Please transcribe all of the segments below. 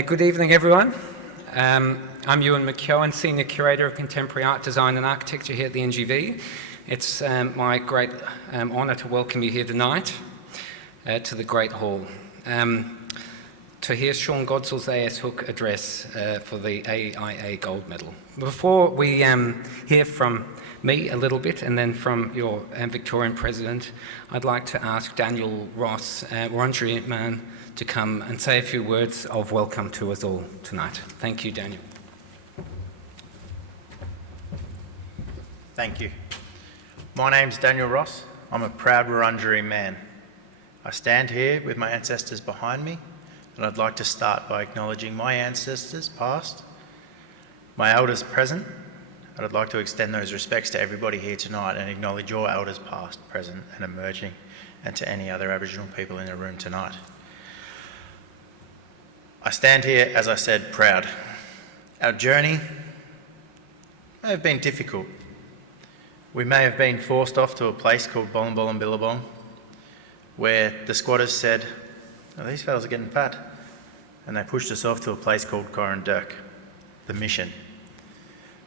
Good evening, everyone. I'm Ewan McKeown, Senior Curator of Contemporary Art, Design and Architecture here at the NGV. It's my great honour to welcome you here tonight to the Great Hall to hear Sean Godsell's A.S. Hook address for the AIA Gold Medal. Before we hear from me a little bit and then from your Victorian President, I'd like to ask Daniel Ross, Wurundjeri man, to come and say a few words of welcome to us all tonight. Thank you, Daniel. Thank you. My name's Daniel Ross. I'm a proud Wurundjeri man. I stand here with my ancestors behind me, and I'd like to start by acknowledging my ancestors past, my elders present, and I'd like to extend those respects to everybody here tonight and acknowledge your elders past, present and emerging, and to any other Aboriginal people in the room tonight. I stand here, as I said, proud. Our journey may have been difficult. We may have been forced off to a place called Bollumboll and Billabong, where the squatters said, oh, these fellas are getting fat. And they pushed us off to a place called Corrandirk, the mission.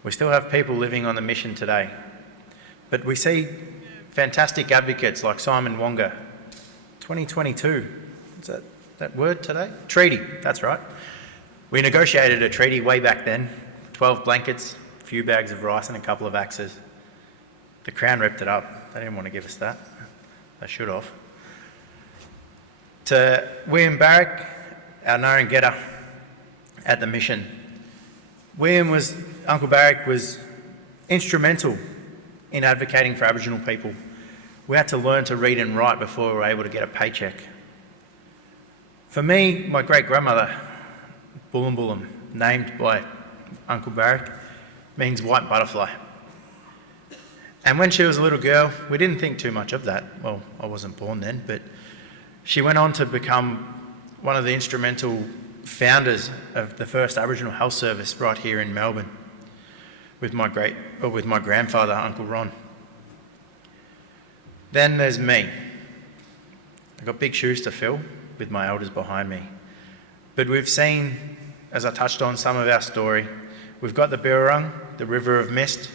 We still have people living on the mission today. But we see fantastic advocates like Simon Wonga. 2022, is that word today? Treaty, that's right. We negotiated a treaty way back then, 12 blankets, a few bags of rice and a couple of axes. The Crown ripped it up. They didn't want to give us that. They should have. To William Barrick, our Narrangetta at the mission. Uncle Barrick was instrumental in advocating for Aboriginal people. We had to learn to read and write before we were able to get a paycheck. For me, my great-grandmother, Bullumbulum, named by Uncle Barrick, means white butterfly. And when she was a little girl, we didn't think too much of that. Well, I wasn't born then, but she went on to become one of the instrumental founders of the first Aboriginal health service right here in Melbourne with my grandfather, Uncle Ron. Then there's me. I've got big shoes to fill with my elders behind me. But we've seen, as I touched on some of our story, we've got the Birrarung, the River of Mist,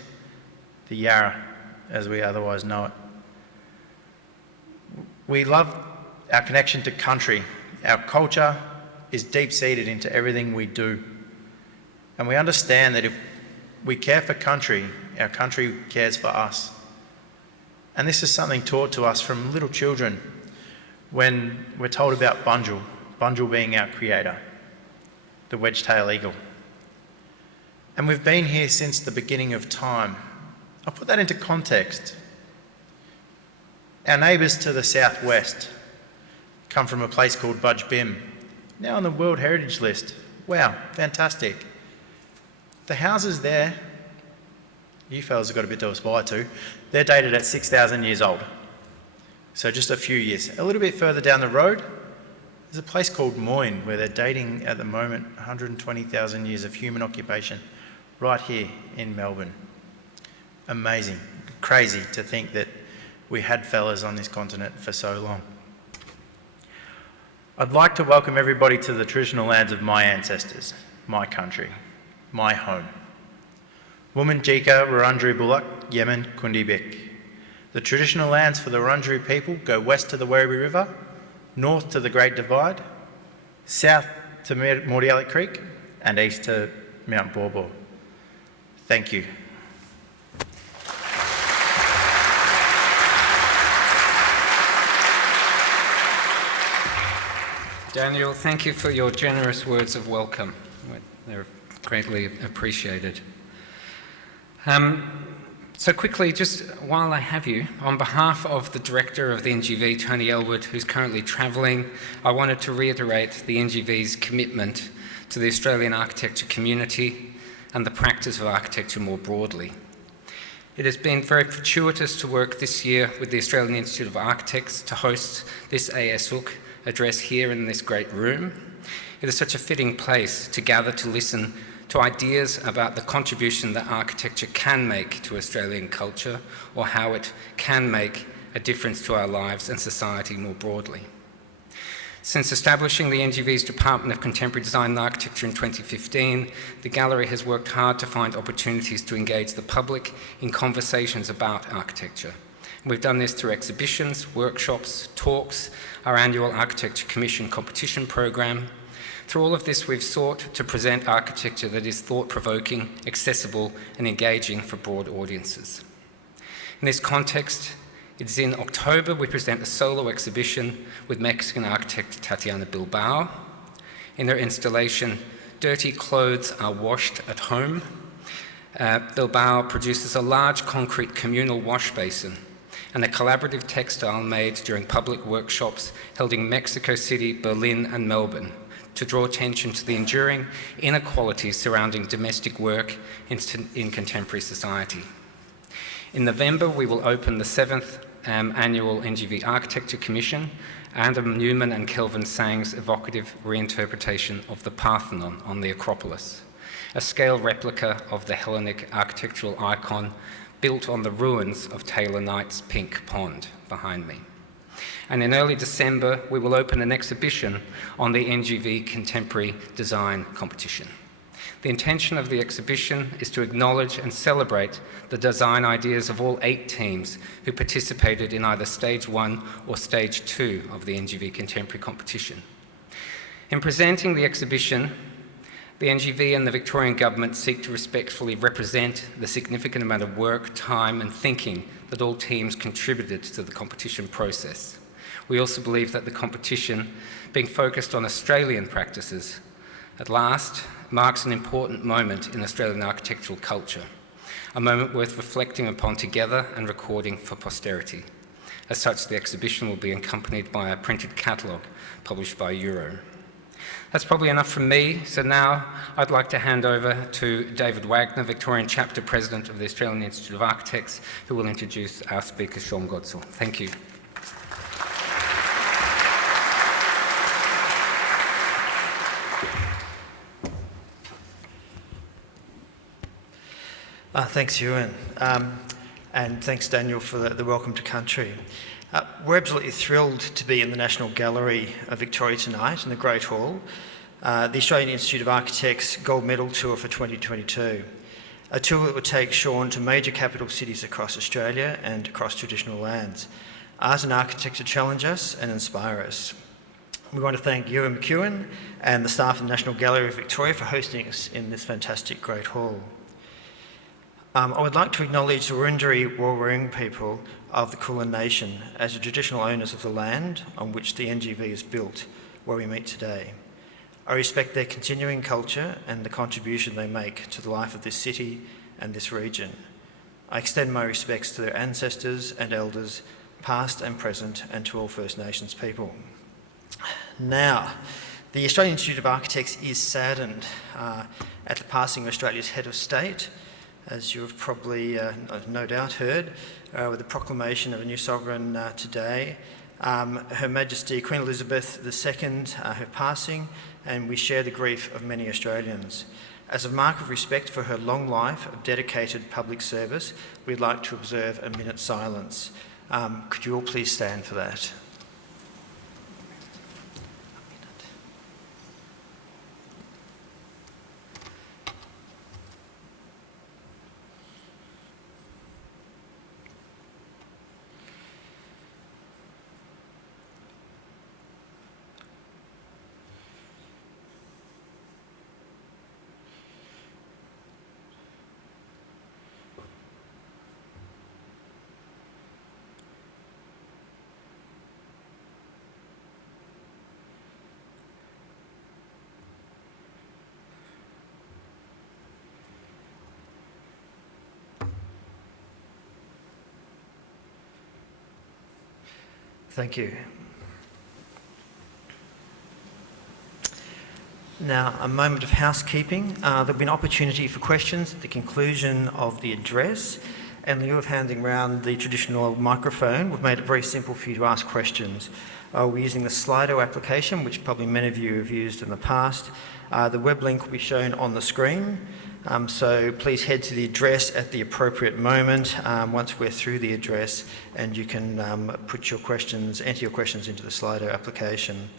the Yarra, as we otherwise know it. We love our connection to country. Our culture is deep-seated into everything we do. And we understand that if we care for country, our country cares for us. And this is something taught to us from little children when we're told about Bunjil being our creator, the wedge-tailed eagle. And we've been here since the beginning of time. I'll put that into context. Our neighbours to the southwest come from a place called Budge Bim, now on the World Heritage List. Wow, fantastic. The houses there, you fellas have got a bit to aspire to, they're dated at 6,000 years old. So just a few years. A little bit further down the road, there's a place called Moyne where they're dating at the moment 120,000 years of human occupation right here in Melbourne. Amazing, crazy to think that we had fellas on this continent for so long. I'd like to welcome everybody to the traditional lands of my ancestors, my country, my home. Wominjeka, Wurundjeri Bullock, Yemen, Kundibik. The traditional lands for the Wurundjeri people go west to the Werribee River, north to the Great Divide, south to Mordialloc Creek, and east to Mount Borbor. Thank you. Daniel, thank you for your generous words of welcome. They're greatly appreciated. So quickly, just while I have you, on behalf of the Director of the NGV, Tony Elwood, who's currently travelling, I wanted to reiterate the NGV's commitment to the Australian architecture community and the practice of architecture more broadly. It has been very fortuitous to work this year with the Australian Institute of Architects to host this A.S. Hook address here in this great room. It is such a fitting place to gather to listen to ideas about the contribution that architecture can make to Australian culture or how it can make a difference to our lives and society more broadly. Since establishing the NGV's Department of Contemporary Design and Architecture in 2015, the gallery has worked hard to find opportunities to engage the public in conversations about architecture. We've done this through exhibitions, workshops, talks, our annual Architecture Commission competition program. Through all of this, we've sought to present architecture that is thought-provoking, accessible, and engaging for broad audiences. In this context, it is in October we present a solo exhibition with Mexican architect Tatiana Bilbao. In her installation, Dirty Clothes Are Washed at Home, Bilbao produces a large concrete communal wash basin and a collaborative textile made during public workshops held in Mexico City, Berlin, and Melbourne to draw attention to the enduring inequalities surrounding domestic work in contemporary society. In November, we will open the 7th annual NGV Architecture Commission and Newman and Kelvin Sang's evocative reinterpretation of the Parthenon on the Acropolis, a scale replica of the Hellenic architectural icon built on the ruins of Taylor Knight's Pink Pond behind me. And in early December, we will open an exhibition on the NGV Contemporary Design Competition. The intention of the exhibition is to acknowledge and celebrate the design ideas of all 8 teams who participated in either Stage 1 or Stage 2 of the NGV Contemporary Competition. In presenting the exhibition, the NGV and the Victorian Government seek to respectfully represent the significant amount of work, time, and thinking that all teams contributed to the competition process. We also believe that the competition, being focused on Australian practices, at last marks an important moment in Australian architectural culture, a moment worth reflecting upon together and recording for posterity. As such, the exhibition will be accompanied by a printed catalogue published by Euro. That's probably enough from me, so now I'd like to hand over to David Wagner, Victorian Chapter President of the Australian Institute of Architects, who will introduce our speaker, Sean Godsell. Thank you. Thanks, Ewan, and thanks, Daniel, for the welcome to country. We're absolutely thrilled to be in the National Gallery of Victoria tonight in the Great Hall, the Australian Institute of Architects Gold Medal Tour for 2022, a tour that would take Sean to major capital cities across Australia and across traditional lands. Art and architecture challenge us and inspire us. We want to thank Ewan McEwen and the staff of the National Gallery of Victoria for hosting us in this fantastic Great Hall. I would like to acknowledge the Wurundjeri Woi-wurrung people of the Kulin Nation as the traditional owners of the land on which the NGV is built, where we meet today. I respect their continuing culture and the contribution they make to the life of this city and this region. I extend my respects to their ancestors and elders, past and present, and to all First Nations people. Now, the Australian Institute of Architects is saddened at the passing of Australia's head of state, as you have probably no doubt heard, with the proclamation of a new sovereign today. Her Majesty Queen Elizabeth II, her passing, and we share the grief of many Australians. As a mark of respect for her long life of dedicated public service, we'd like to observe a minute's silence. Could you all please stand for that? Thank you. Now, a moment of housekeeping. There'll be an opportunity for questions at the conclusion of the address. And in lieu of handing around the traditional microphone, we've made it very simple for you to ask questions. We're using the Slido application, which probably many of you have used in the past. The web link will be shown on the screen. So please head to the address at the appropriate moment once we're through the address, and you can enter your questions into the Slido application.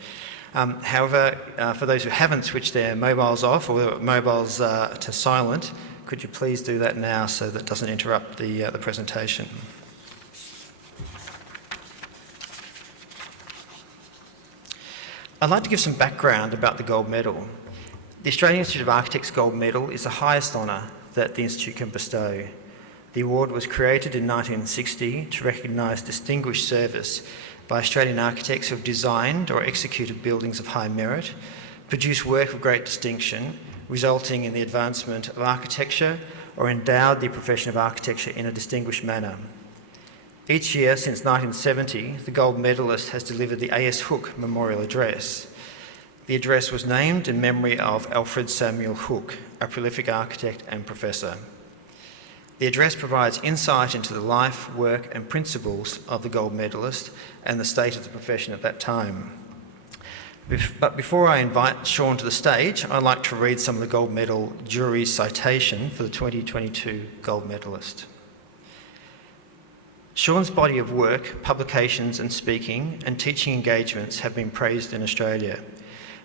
However, for those who haven't switched their mobiles off or mobiles to silent, could you please do that now so that doesn't interrupt the presentation? I'd like to give some background about the gold medal. The Australian Institute of Architects Gold Medal is the highest honour that the Institute can bestow. The award was created in 1960 to recognise distinguished service by Australian architects who have designed or executed buildings of high merit, produced work of great distinction, resulting in the advancement of architecture, or endowed the profession of architecture in a distinguished manner. Each year since 1970, the Gold Medalist has delivered the A.S. Hooke Memorial Address. The address was named in memory of Alfred Samuel Hooke, a prolific architect and professor. The address provides insight into the life, work and principles of the Gold Medalist and the state of the profession at that time. But before I invite Sean to the stage, I'd like to read some of the Gold Medal jury's citation for the 2022 Gold Medalist. Sean's body of work, publications and speaking and teaching engagements have been praised in Australia,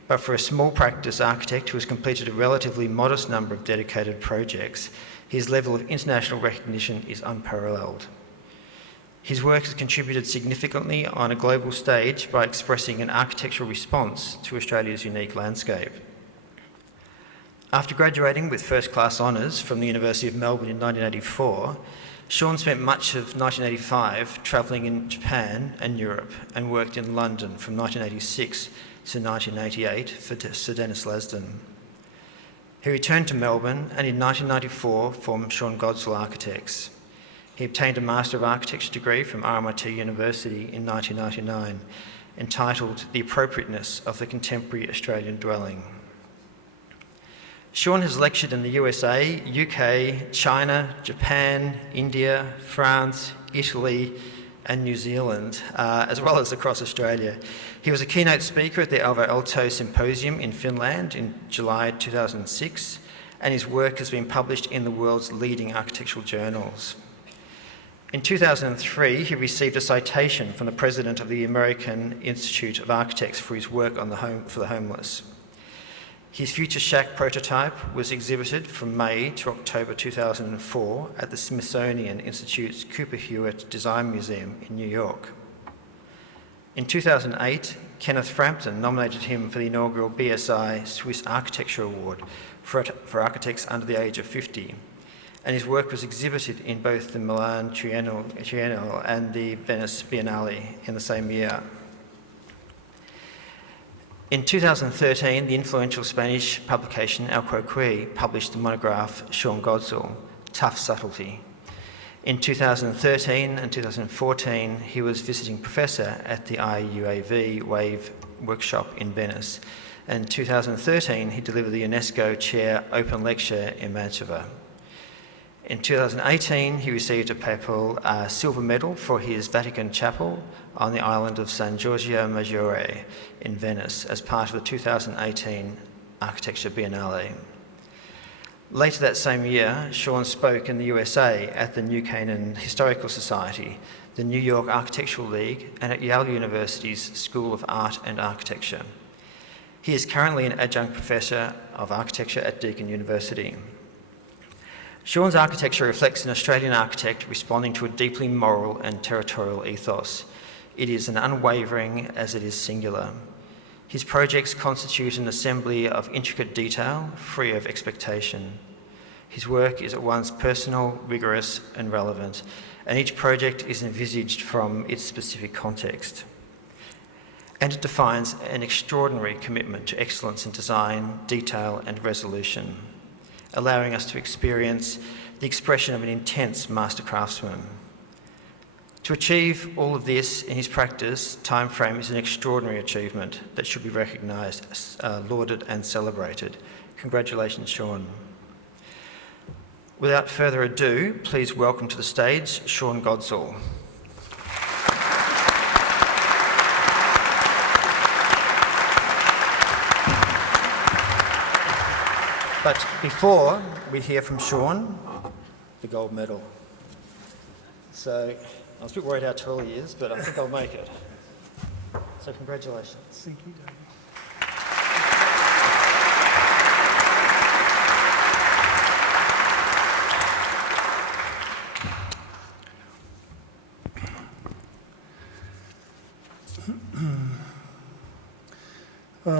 but for a small practice architect who has completed a relatively modest number of dedicated projects, his level of international recognition is unparalleled. His work has contributed significantly on a global stage by expressing an architectural response to Australia's unique landscape. After graduating with first-class honours from the University of Melbourne in 1984, Sean spent much of 1985 travelling in Japan and Europe and worked in London from 1986 to 1988 for Sir Dennis Lasdun. He returned to Melbourne and in 1994 formed Sean Godsell Architects. He obtained a Master of Architecture degree from RMIT University in 1999, entitled The Appropriateness of the Contemporary Australian Dwelling. Sean has lectured in the USA, UK, China, Japan, India, France, Italy and New Zealand, as well as across Australia. He was a keynote speaker at the Alvar Aalto Symposium in Finland in July 2006, and his work has been published in the world's leading architectural journals. In 2003, he received a citation from the president of the American Institute of Architects for his work on for the homeless. His future shack prototype was exhibited from May to October 2004 at the Smithsonian Institute's Cooper Hewitt Design Museum in New York. In 2008, Kenneth Frampton nominated him for the inaugural BSI Swiss Architecture Award for architects under the age of 50, and his work was exhibited in both the Milan Triennale and the Venice Biennale in the same year. In 2013, the influential Spanish publication El Croquis published the monograph Sean Godsell, Tough Subtlety. In 2013 and 2014, he was visiting professor at the IUAV WAVE workshop in Venice. And in 2013, he delivered the UNESCO Chair Open Lecture in Mantova. In 2018, he received a papal silver medal for his Vatican chapel on the island of San Giorgio Maggiore in Venice as part of the 2018 Architecture Biennale. Later that same year, Sean spoke in the USA at the New Canaan Historical Society, the New York Architectural League, and at Yale University's School of Art and Architecture. He is currently an adjunct professor of architecture at Deakin University. Sean's architecture reflects an Australian architect responding to a deeply moral and territorial ethos. It is an unwavering as it is singular. His projects constitute an assembly of intricate detail, free of expectation. His work is at once personal, rigorous, and relevant, and each project is envisaged from its specific context. And it defines an extraordinary commitment to excellence in design, detail, and resolution, allowing us to experience the expression of an intense master craftsman. To achieve all of this in his practice time frame is an extraordinary achievement that should be recognised, lauded and celebrated. Congratulations, Sean. Without further ado, please welcome to the stage Sean Godsell. But before we hear from Sean, the gold medal. So I was a bit worried how tall he is, but I think I'll make it. So congratulations. Thank you, David.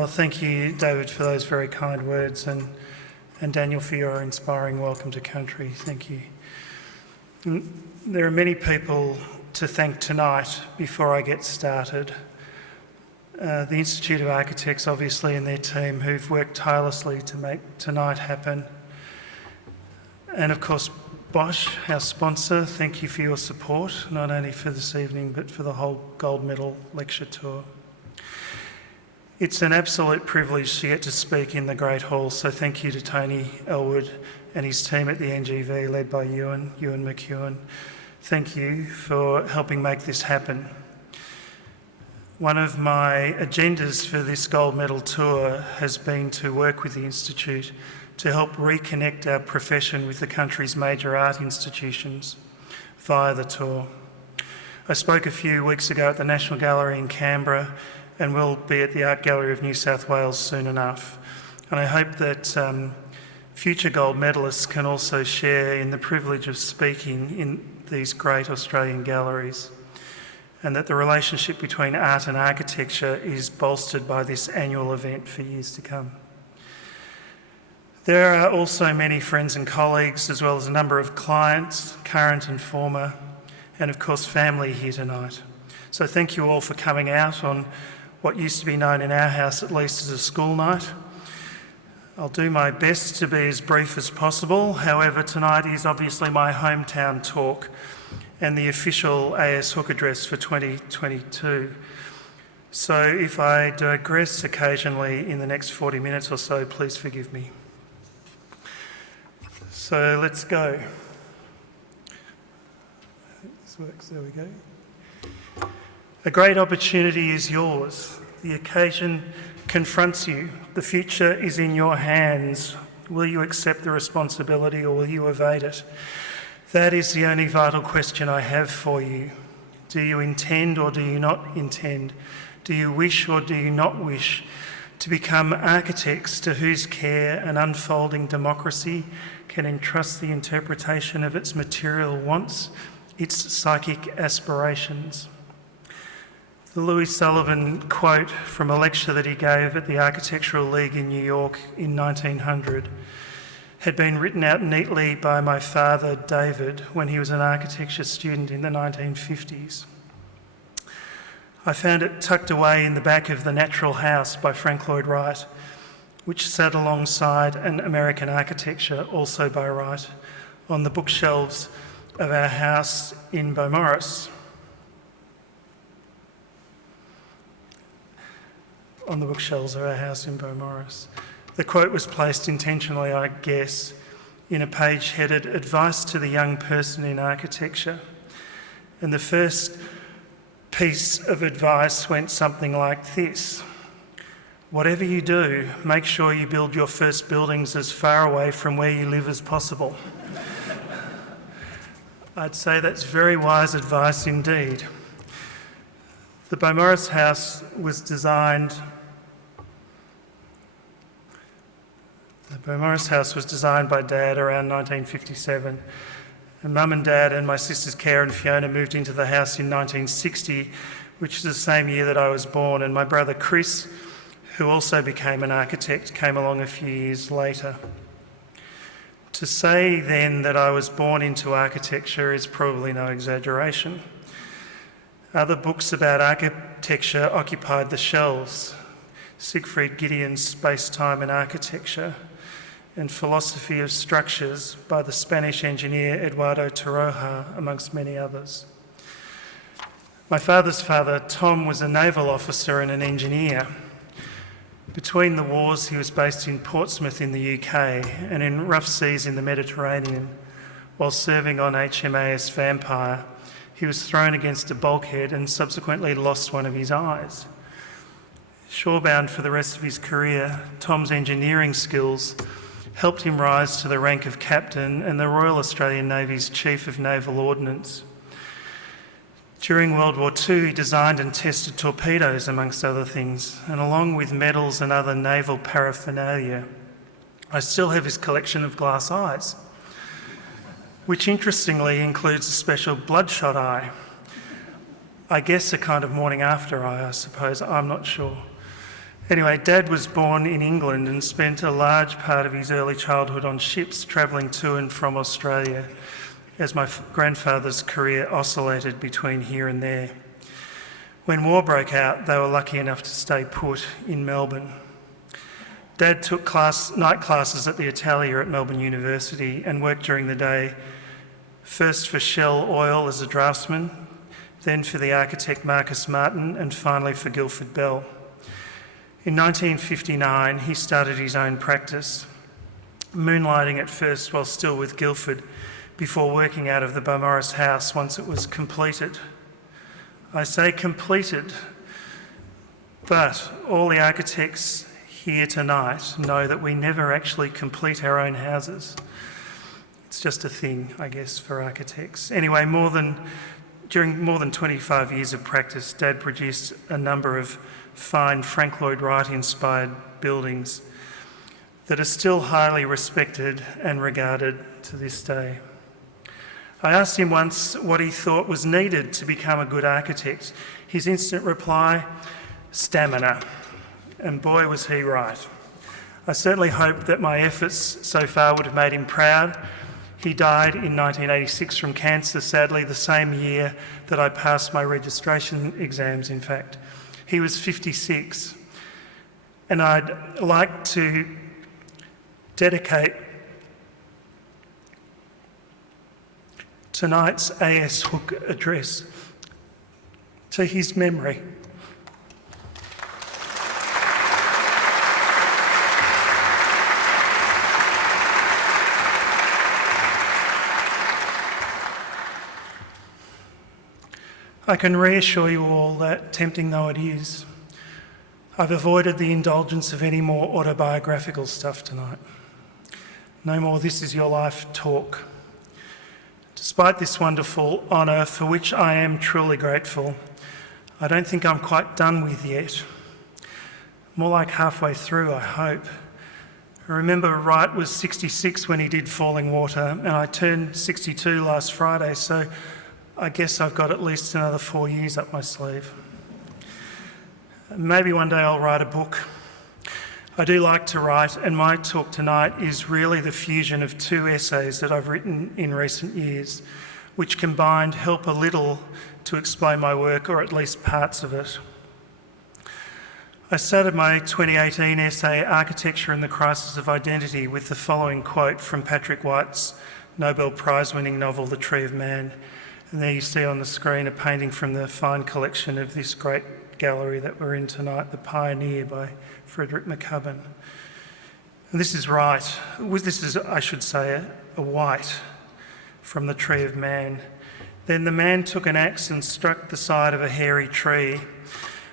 Well, thank you, David, for those very kind words, and Daniel for your inspiring welcome to country. Thank you. There are many people to thank tonight before I get started. The Institute of Architects, obviously, and their team who've worked tirelessly to make tonight happen. And of course, Bosch, our sponsor, thank you for your support, not only for this evening, but for the whole gold medal lecture tour. It's an absolute privilege to get to speak in the Great Hall, so thank you to Tony Elwood and his team at the NGV, led by Ewan McEwen. Thank you for helping make this happen. One of my agendas for this gold medal tour has been to work with the Institute to help reconnect our profession with the country's major art institutions via the tour. I spoke a few weeks ago at the National Gallery in Canberra and will be at the Art Gallery of New South Wales soon enough. And I hope that future gold medalists can also share in the privilege of speaking in these great Australian galleries, and that the relationship between art and architecture is bolstered by this annual event for years to come. There are also many friends and colleagues, as well as a number of clients, current and former, and of course family here tonight. So thank you all for coming out on what used to be known in our house at least as a school night. I'll do my best to be as brief as possible. However, tonight is obviously my hometown talk and the official AS Hook address for 2022. So if I digress occasionally in the next 40 minutes or so, please forgive me. So let's go. I think this works, there we go. A great opportunity is yours. The occasion confronts you. The future is in your hands. Will you accept the responsibility or will you evade it? That is the only vital question I have for you. Do you intend or do you not intend? Do you wish or do you not wish to become architects to whose care an unfolding democracy can entrust the interpretation of its material wants, its psychic aspirations? The Louis Sullivan quote from a lecture that he gave at the Architectural League in New York in 1900 had been written out neatly by my father, David, when he was an architecture student in the 1950s. I found it tucked away in the back of The Natural House by Frank Lloyd Wright, which sat alongside An American Architecture, also by Wright, on the bookshelves of our house in Beaumaris. On the bookshelves of our house in Beaumaris. The quote was placed intentionally, I guess, in a page headed Advice to the Young Person in Architecture. And the first piece of advice went something like this: whatever you do, make sure you build your first buildings as far away from where you live as possible. I'd say that's very wise advice indeed. The Beaumaris house was designed by Dad around 1957, and Mum and Dad and my sisters Claire and Fiona moved into the house in 1960, which is the same year that I was born, and my brother Chris, who also became an architect, came along a few years later. To say then that I was born into architecture is probably no exaggeration. Other books about architecture occupied the shelves: Siegfried Gideon's Space, Time and Architecture, and Philosophy of Structures by the Spanish engineer Eduardo Torroja, amongst many others. My father's father, Tom, was a naval officer and an engineer. Between the wars, he was based in Portsmouth in the UK and in rough seas in the Mediterranean. While serving on HMAS Vampire, he was thrown against a bulkhead and subsequently lost one of his eyes. Shorebound for the rest of his career, Tom's engineering skills helped him rise to the rank of captain and the Royal Australian Navy's Chief of Naval Ordnance. During World War II, he designed and tested torpedoes, amongst other things, and along with medals and other naval paraphernalia, I still have his collection of glass eyes, which interestingly includes a special bloodshot eye. I guess a kind of morning after eye, I suppose, I'm not sure. Anyway, Dad was born in England and spent a large part of his early childhood on ships travelling to and from Australia, as my grandfather's career oscillated between here and there. When war broke out, they were lucky enough to stay put in Melbourne. Dad took night classes at the Atelier at Melbourne University and worked during the day, first for Shell Oil as a draftsman, then for the architect Marcus Martin, and finally for Guildford Bell. In 1959, he started his own practice, moonlighting at first while still with Guildford, before working out of the Beaumaris house once it was completed. I say completed, but all the architects here tonight know that we never actually complete our own houses. It's just a thing, I guess, for architects. Anyway, during more than 25 years of practice, Dad produced a number of fine Frank Lloyd Wright-inspired buildings that are still highly respected and regarded to this day. I asked him once what he thought was needed to become a good architect. His instant reply, stamina. And boy, was he right. I certainly hope that my efforts so far would have made him proud. He died in 1986 from cancer, sadly, the same year that I passed my registration exams, in fact. He was 56. And I'd like to dedicate tonight's A.S. Hook address to his memory. I can reassure you all that, tempting though it is, I've avoided the indulgence of any more autobiographical stuff tonight. No more "this is your life" talk. Despite this wonderful honour, for which I am truly grateful, I don't think I'm quite done with yet. More like halfway through, I hope. I remember Wright was 66 when he did Falling Water, and I turned 62 last Friday, so I guess I've got at least another 4 years up my sleeve. Maybe one day I'll write a book. I do like to write, and my talk tonight is really the fusion of 2 essays that I've written in recent years, which combined help a little to explain my work, or at least parts of it. I started my 2018 essay, Architecture and the Crisis of Identity, with the following quote from Patrick White's Nobel Prize-winning novel, The Tree of Man. And there you see on the screen a painting from the fine collection of this great gallery that we're in tonight, The Pioneer by Frederick McCubbin. And this is right. This is, I should say, a white from The Tree of Man. Then the man took an axe and struck the side of a hairy tree,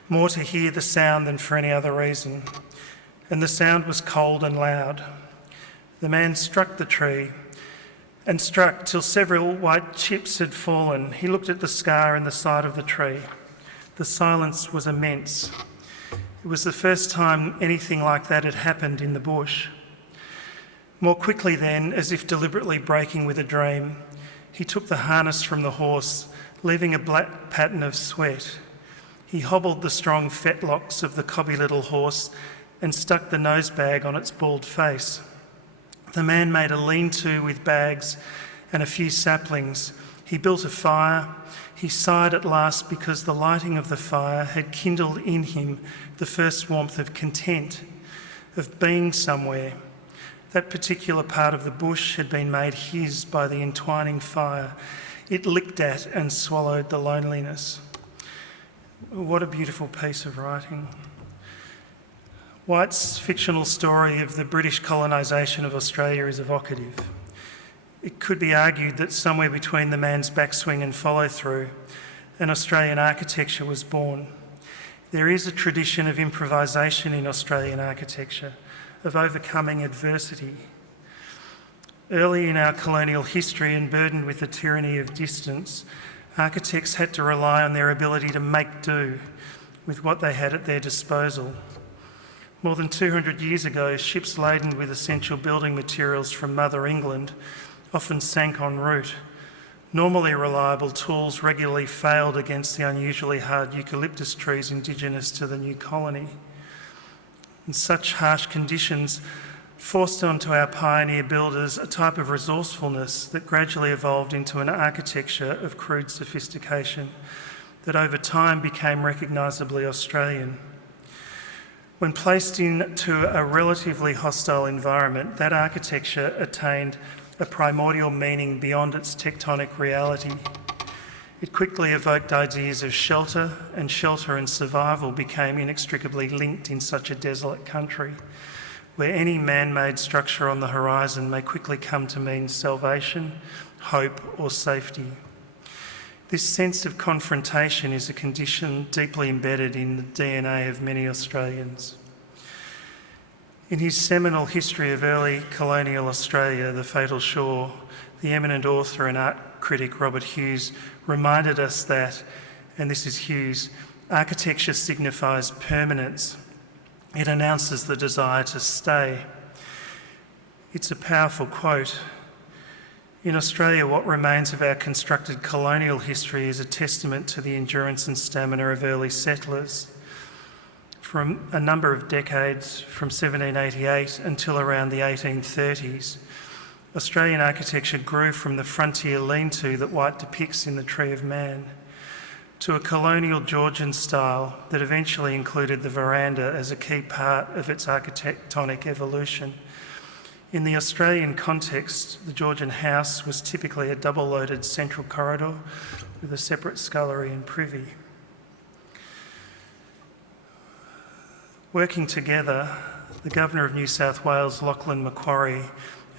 more to hear the sound than for any other reason. And the sound was cold and loud. The man struck the tree and struck till several white chips had fallen. He looked at the scar in the side of the tree. The silence was immense. It was the first time anything like that had happened in the bush. More quickly then, as if deliberately breaking with a dream, he took the harness from the horse, leaving a black pattern of sweat. He hobbled the strong fetlocks of the cobby little horse and stuck the nose bag on its bald face. The man made a lean-to with bags and a few saplings. He built a fire. He sighed at last because the lighting of the fire had kindled in him the first warmth of content, of being somewhere. That particular part of the bush had been made his by the entwining fire. It licked at and swallowed the loneliness. What a beautiful piece of writing. White's fictional story of the British colonisation of Australia is evocative. It could be argued that somewhere between the man's backswing and follow-through, an Australian architecture was born. There is a tradition of improvisation in Australian architecture, of overcoming adversity. Early in our colonial history and burdened with the tyranny of distance, architects had to rely on their ability to make do with what they had at their disposal. More than 200 years ago, ships laden with essential building materials from Mother England often sank en route. Normally reliable tools regularly failed against the unusually hard eucalyptus trees indigenous to the new colony. And such harsh conditions forced onto our pioneer builders a type of resourcefulness that gradually evolved into an architecture of crude sophistication that over time became recognisably Australian. When placed into a relatively hostile environment, that architecture attained a primordial meaning beyond its tectonic reality. It quickly evoked ideas of shelter and survival became inextricably linked in such a desolate country, where any man-made structure on the horizon may quickly come to mean salvation, hope, or safety. This sense of confrontation is a condition deeply embedded in the DNA of many Australians. In his seminal history of early colonial Australia, The Fatal Shore, the eminent author and art critic Robert Hughes reminded us that, and this is Hughes, architecture signifies permanence. It announces the desire to stay. It's a powerful quote. In Australia, what remains of our constructed colonial history is a testament to the endurance and stamina of early settlers. For a number of decades, from 1788 until around the 1830s, Australian architecture grew from the frontier lean-to that White depicts in The Tree of Man to a colonial Georgian style that eventually included the veranda as a key part of its architectonic evolution. In the Australian context, the Georgian house was typically a double-loaded central corridor with a separate scullery and privy. Working together, the Governor of New South Wales, Lachlan Macquarie,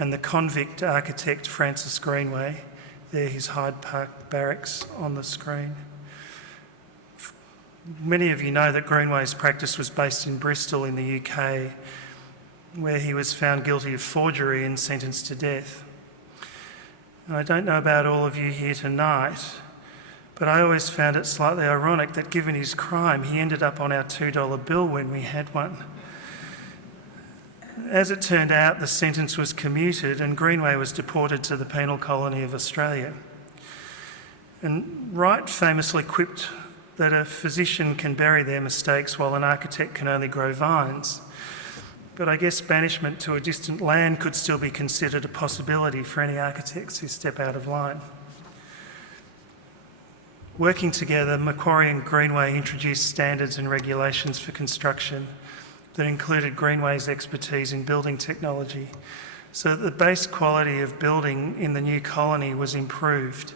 and the convict architect Francis Greenway, there his Hyde Park barracks on the screen. Many of you know that Greenway's practice was based in Bristol in the UK, where he was found guilty of forgery and sentenced to death. And I don't know about all of you here tonight, but I always found it slightly ironic that given his crime, he ended up on our $2 bill when we had one. As it turned out, the sentence was commuted and Greenway was deported to the penal colony of Australia. And Wright famously quipped that a physician can bury their mistakes while an architect can only grow vines. But I guess banishment to a distant land could still be considered a possibility for any architects who step out of line. Working together, Macquarie and Greenway introduced standards and regulations for construction that included Greenway's expertise in building technology, so that the base quality of building in the new colony was improved,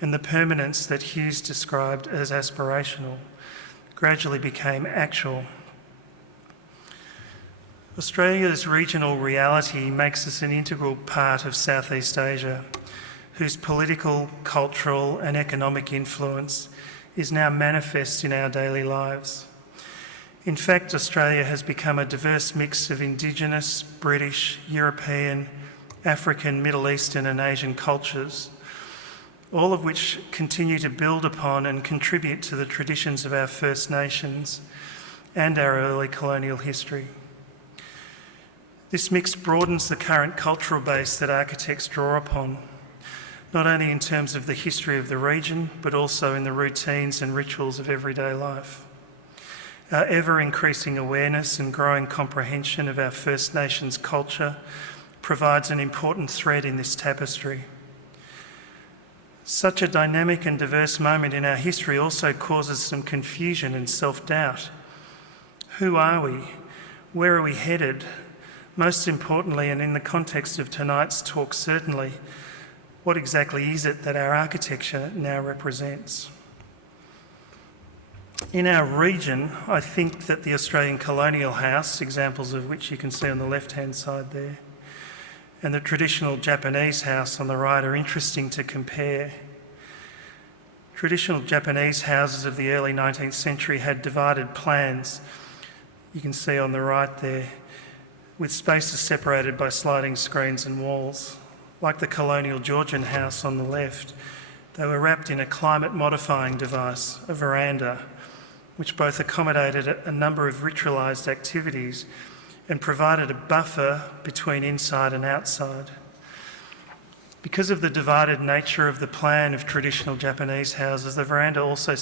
and the permanence that Hughes described as aspirational gradually became actual. Australia's regional reality makes us an integral part of Southeast Asia, whose political, cultural and economic influence is now manifest in our daily lives. In fact, Australia has become a diverse mix of Indigenous, British, European, African, Middle Eastern and Asian cultures, all of which continue to build upon and contribute to the traditions of our First Nations and our early colonial history. This mix broadens the current cultural base that architects draw upon, not only in terms of the history of the region, but also in the routines and rituals of everyday life. Our ever-increasing awareness and growing comprehension of our First Nations culture provides an important thread in this tapestry. Such a dynamic and diverse moment in our history also causes some confusion and self-doubt. Who are we? Where are we headed? Most importantly, and in the context of tonight's talk certainly, what exactly is it that our architecture now represents? In our region, I think that the Australian colonial house, examples of which you can see on the left-hand side there, and the traditional Japanese house on the right are interesting to compare. Traditional Japanese houses of the early 19th century had divided plans, you can see on the right there, with spaces separated by sliding screens and walls. Like the colonial Georgian house on the left, they were wrapped in a climate-modifying device, a veranda, which both accommodated a number of ritualised activities and provided a buffer between inside and outside. Because of the divided nature of the plan of traditional Japanese houses, the veranda also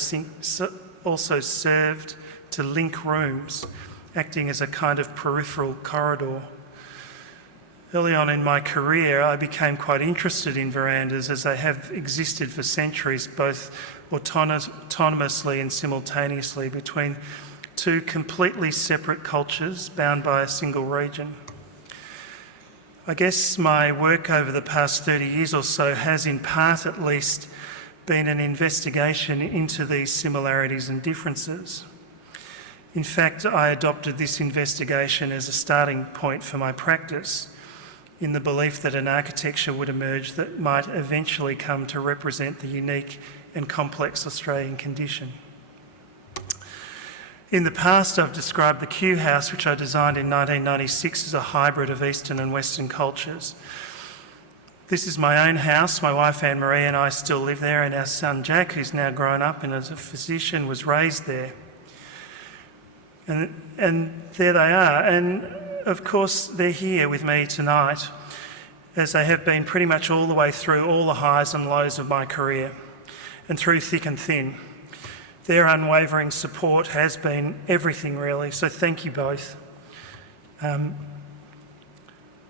served to link rooms acting as a kind of peripheral corridor. Early on in my career, I became quite interested in verandas as they have existed for centuries, both autonomously and simultaneously between two completely separate cultures bound by a single region. I guess my work over the past 30 years or so has, in part at least, been an investigation into these similarities and differences. In fact, I adopted this investigation as a starting point for my practice, in the belief that an architecture would emerge that might eventually come to represent the unique and complex Australian condition. In the past, I've described the Q House, which I designed in 1996, as a hybrid of Eastern and Western cultures. This is my own house. My wife Anne-Marie and I still live there, and our son Jack, who's now grown up and as a physician, was raised there. And there they are. And of course, they're here with me tonight, as they have been pretty much all the way through all the highs and lows of my career, and through thick and thin. Their unwavering support has been everything, really, so thank you both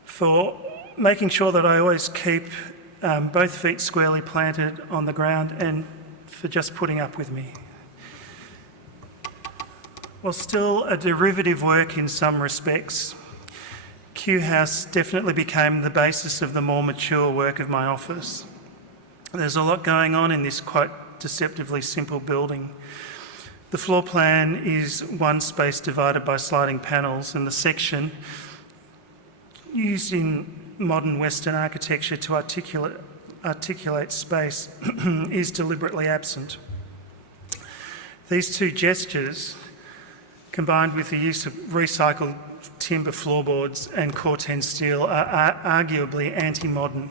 for making sure that I always keep both feet squarely planted on the ground, and for just putting up with me. While still a derivative work in some respects, Q House definitely became the basis of the more mature work of my office. There's a lot going on in this quite deceptively simple building. The floor plan is one space divided by sliding panels, and the section used in modern Western architecture to articulate space is deliberately absent. These two gestures, combined with the use of recycled timber floorboards and Corten steel, are arguably anti-modern.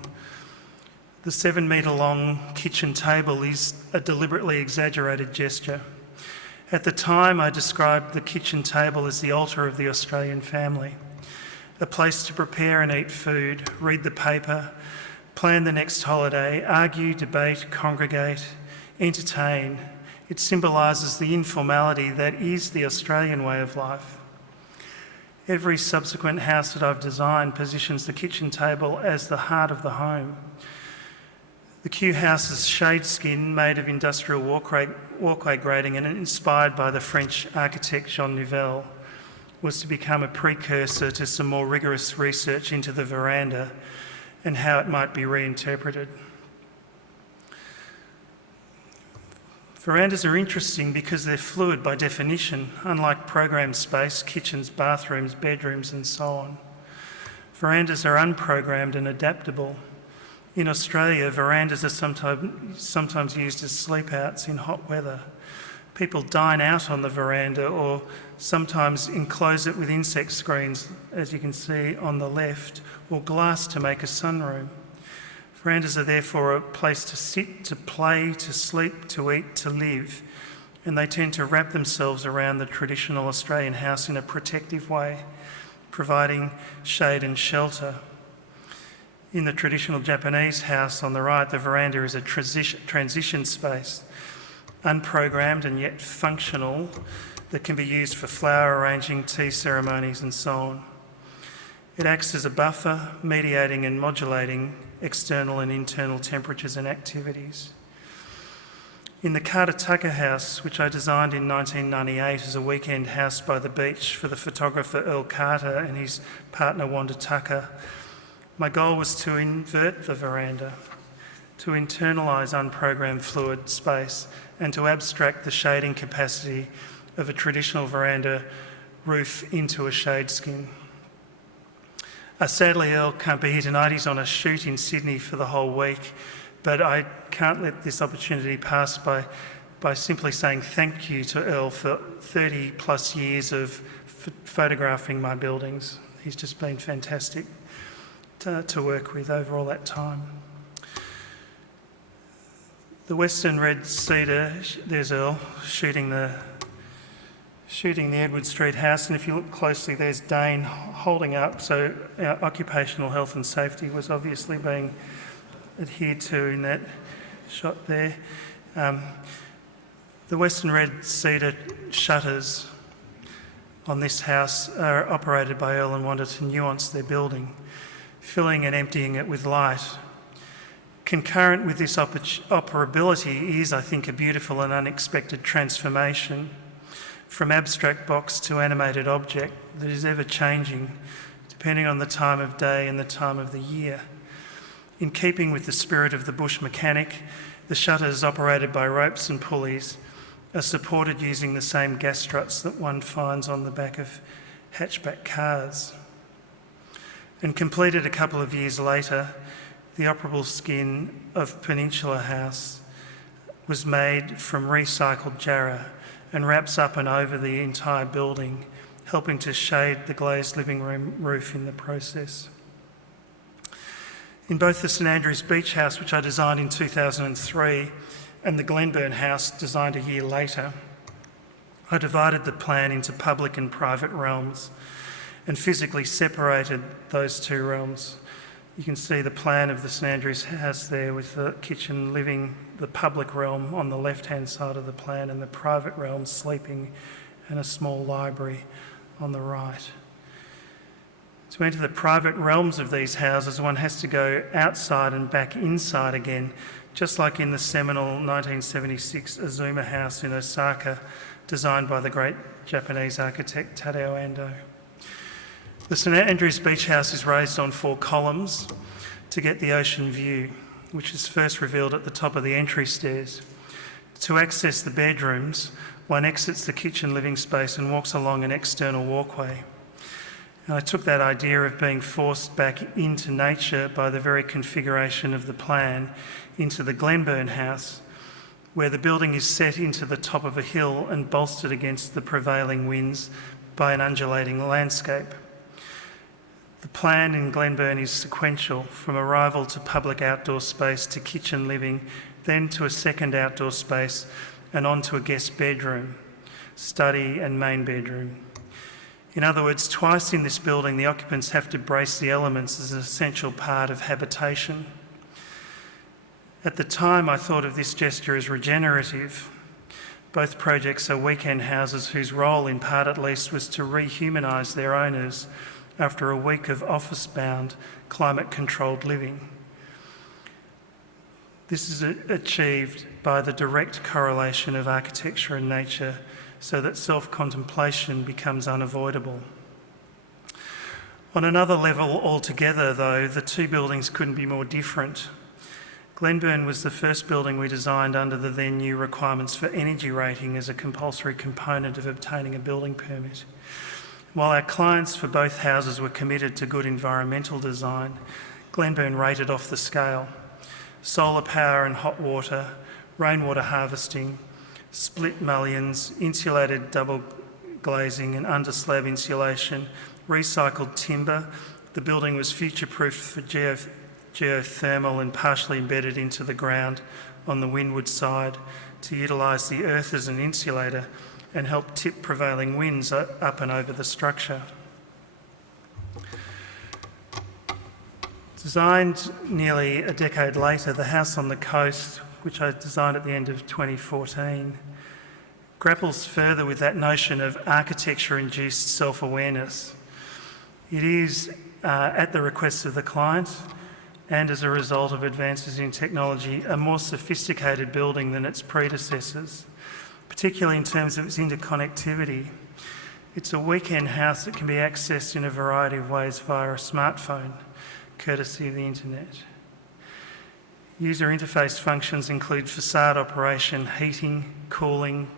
The 7-metre long kitchen table is a deliberately exaggerated gesture. At the time, I described the kitchen table as the altar of the Australian family, a place to prepare and eat food, read the paper, plan the next holiday, argue, debate, congregate, entertain. It symbolises the informality that is the Australian way of life. Every subsequent house that I've designed positions the kitchen table as the heart of the home. The Q House's shade skin, made of industrial walkway grating and inspired by the French architect Jean Nouvel, was to become a precursor to some more rigorous research into the veranda and how it might be reinterpreted. Verandas are interesting because they're fluid by definition, unlike programmed space, kitchens, bathrooms, bedrooms, and so on. Verandas are unprogrammed and adaptable. In Australia, verandas are sometimes used as sleep-outs in hot weather. People dine out on the veranda or sometimes enclose it with insect screens, as you can see on the left, or glass to make a sunroom. Verandas are therefore a place to sit, to play, to sleep, to eat, to live, and they tend to wrap themselves around the traditional Australian house in a protective way, providing shade and shelter. In the traditional Japanese house on the right, the veranda is a transition space, unprogrammed and yet functional, that can be used for flower arranging, tea ceremonies and so on. It acts as a buffer, mediating and modulating external and internal temperatures and activities. In the Carter Tucker House, which I designed in 1998 as a weekend house by the beach for the photographer Earl Carter and his partner Wanda Tucker, my goal was to invert the veranda, to internalise unprogrammed fluid space and to abstract the shading capacity of a traditional veranda roof into a shade skin. Sadly, Earl can't be here tonight. He's on a shoot in Sydney for the whole week, but I can't let this opportunity pass by simply saying thank you to Earl for 30 plus years of photographing my buildings. He's just been fantastic to work with over all that time. The Western Red Cedar, there's Earl shooting the Edward Street house, and if you look closely, there's Dane holding up, so our occupational health and safety was obviously being adhered to in that shot there. The Western Red Cedar shutters on this house are operated by Earl and Wanda to nuance their building, filling and emptying it with light. Concurrent with this operability is, I think, a beautiful and unexpected transformation from abstract box to animated object that is ever changing, depending on the time of day and the time of the year. In keeping with the spirit of the bush mechanic, the shutters, operated by ropes and pulleys, are supported using the same gas struts that one finds on the back of hatchback cars. And completed a couple of years later, the operable skin of Peninsula House was made from recycled jarrah and wraps up and over the entire building, helping to shade the glazed living room roof in the process. In both the St Andrews Beach House, which I designed in 2003, and the Glenburn House, designed a year later, I divided the plan into public and private realms and physically separated those two realms. You can see the plan of the St Andrews House there with the kitchen, living, the public realm on the left-hand side of the plan, and the private realm, sleeping, and a small library on the right. To enter the private realms of these houses, one has to go outside and back inside again, just like in the seminal 1976 Azuma House in Osaka, designed by the great Japanese architect Tadao Ando. The St Andrews Beach House is raised on 4 columns to get the ocean view, which is first revealed at the top of the entry stairs. To access the bedrooms, one exits the kitchen living space and walks along an external walkway. And I took that idea of being forced back into nature by the very configuration of the plan into the Glenburn House, where the building is set into the top of a hill and bolstered against the prevailing winds by an undulating landscape. The plan in Glenburn is sequential, from arrival to public outdoor space to kitchen living, then to a second outdoor space and on to a guest bedroom, study and main bedroom. In other words, twice in this building, the occupants have to brace the elements as an essential part of habitation. At the time, I thought of this gesture as regenerative. Both projects are weekend houses whose role, in part at least, was to rehumanise their owners after a week of office-bound, climate-controlled living. This is achieved by the direct correlation of architecture and nature, so that self-contemplation becomes unavoidable. On another level altogether, though, the two buildings couldn't be more different. Glenburn was the first building we designed under the then new requirements for energy rating as a compulsory component of obtaining a building permit. While our clients for both houses were committed to good environmental design, Glenburn rated off the scale. Solar power and hot water, rainwater harvesting, split mullions, insulated double glazing and under-slab insulation, recycled timber. The building was future-proofed for geothermal and partially embedded into the ground on the windward side to utilise the earth as an insulator and help tip prevailing winds up and over the structure. Designed nearly a decade later, the house on the coast, which I designed at the end of 2014, grapples further with that notion of architecture-induced self-awareness. It is, at the request of the client and as a result of advances in technology, a more sophisticated building than its predecessors, particularly in terms of its interconnectivity. It's a weekend house that can be accessed in a variety of ways via a smartphone, courtesy of the internet. User interface functions include facade operation, heating, cooling,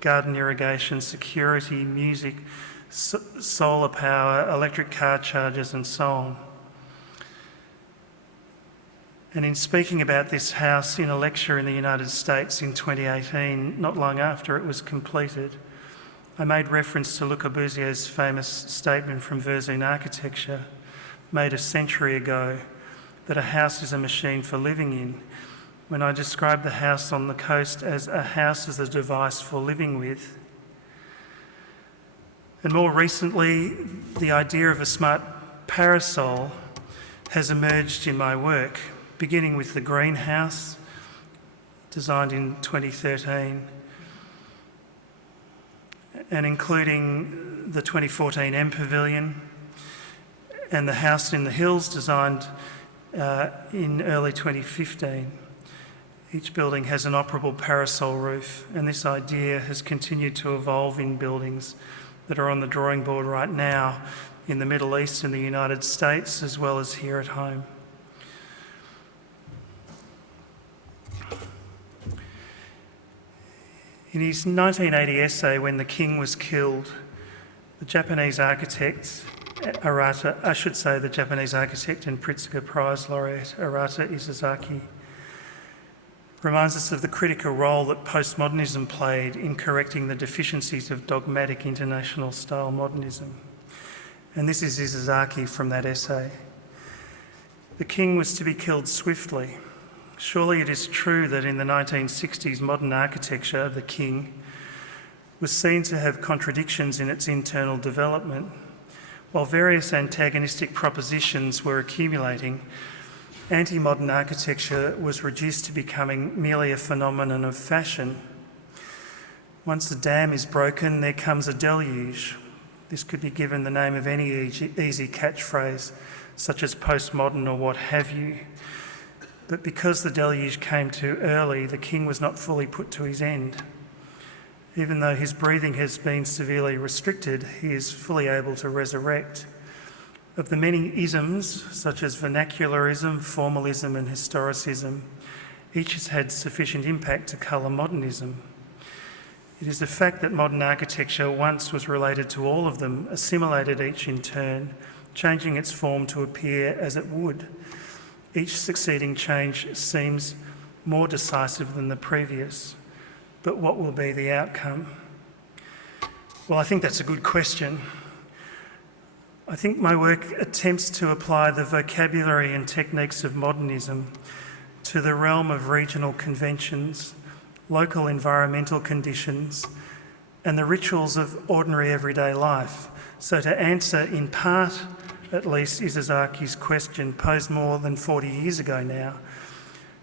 garden irrigation, security, music, solar power, electric car chargers, and so on. And in speaking about this house in a lecture in the United States in 2018, not long after it was completed, I made reference to Le Corbusier's famous statement from Verzine Architecture, made a century ago, that a house is a machine for living in, when I described the house on the coast as a house as a device for living with. And more recently, the idea of a smart parasol has emerged in my work, beginning with the greenhouse, designed in 2013, and including the 2014 M Pavilion, and the House in the Hills, designed in early 2015. Each building has an operable parasol roof, and this idea has continued to evolve in buildings that are on the drawing board right now in the Middle East and the United States, as well as here at home. In his 1980 essay, When the King Was Killed, the Japanese architect Arata, the Japanese architect and Pritzker Prize laureate Arata Isozaki, reminds us of the critical role that postmodernism played in correcting the deficiencies of dogmatic international style modernism. And this is Isozaki from that essay. The king was to be killed swiftly. Surely it is true that in the 1960s modern architecture, the king was seen to have contradictions in its internal development. While various antagonistic propositions were accumulating, anti-modern architecture was reduced to becoming merely a phenomenon of fashion. Once the dam is broken, there comes a deluge. This could be given the name of any easy catchphrase, such as postmodern or what have you. But because the deluge came too early, the king was not fully put to his end. Even though his breathing has been severely restricted, he is fully able to resurrect. Of the many isms, such as vernacularism, formalism and historicism, each has had sufficient impact to colour modernism. It is the fact that modern architecture once was related to all of them, assimilated each in turn, changing its form to appear as it would. Each succeeding change seems more decisive than the previous. But what will be the outcome? Well, I think that's a good question. I think my work attempts to apply the vocabulary and techniques of modernism to the realm of regional conventions, local environmental conditions, and the rituals of ordinary everyday life. So to answer, in part at least, Isozaki's question posed more than 40 years ago now,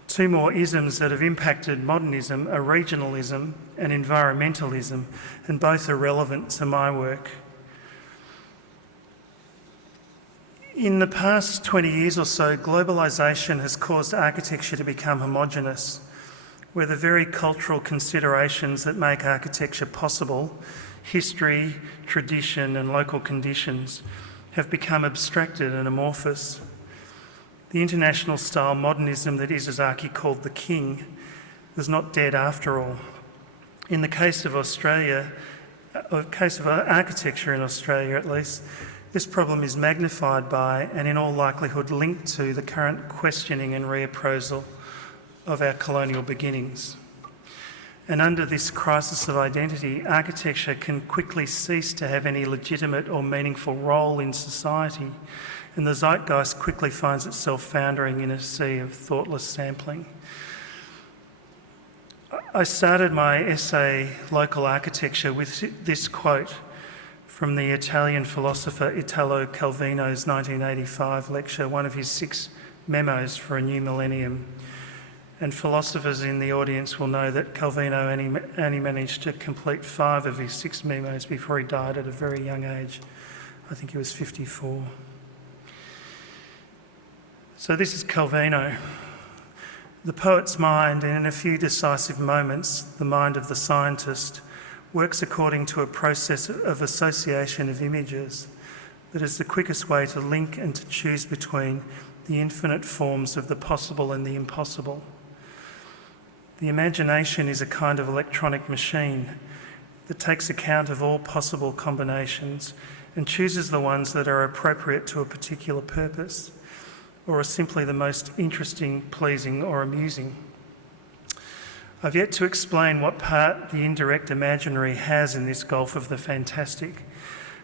two more isms that have impacted modernism are regionalism and environmentalism, and both are relevant to my work. In the past 20 years or so, globalisation has caused architecture to become homogenous, where the very cultural considerations that make architecture possible, history, tradition and local conditions, have become abstracted and amorphous. The international style modernism that Isozaki called the king was not dead after all. In the case of Australia, or case of architecture in Australia at least, this problem is magnified by, and in all likelihood linked to, the current questioning and reappraisal of our colonial beginnings. And under this crisis of identity, architecture can quickly cease to have any legitimate or meaningful role in society, and the zeitgeist quickly finds itself foundering in a sea of thoughtless sampling. I started my essay, Local Architecture, with this quote from the Italian philosopher Italo Calvino's 1985 lecture, one of his 6 memos for a new millennium. And philosophers in the audience will know that Calvino only managed to complete 5 of his 6 memos before he died at a very young age. I think he was 54. So this is Calvino. The poet's mind, and in a few decisive moments, the mind of the scientist, works according to a process of association of images that is the quickest way to link and to choose between the infinite forms of the possible and the impossible. The imagination is a kind of electronic machine that takes account of all possible combinations and chooses the ones that are appropriate to a particular purpose, or are simply the most interesting, pleasing or amusing. I've yet to explain what part the indirect imaginary has in this gulf of the fantastic,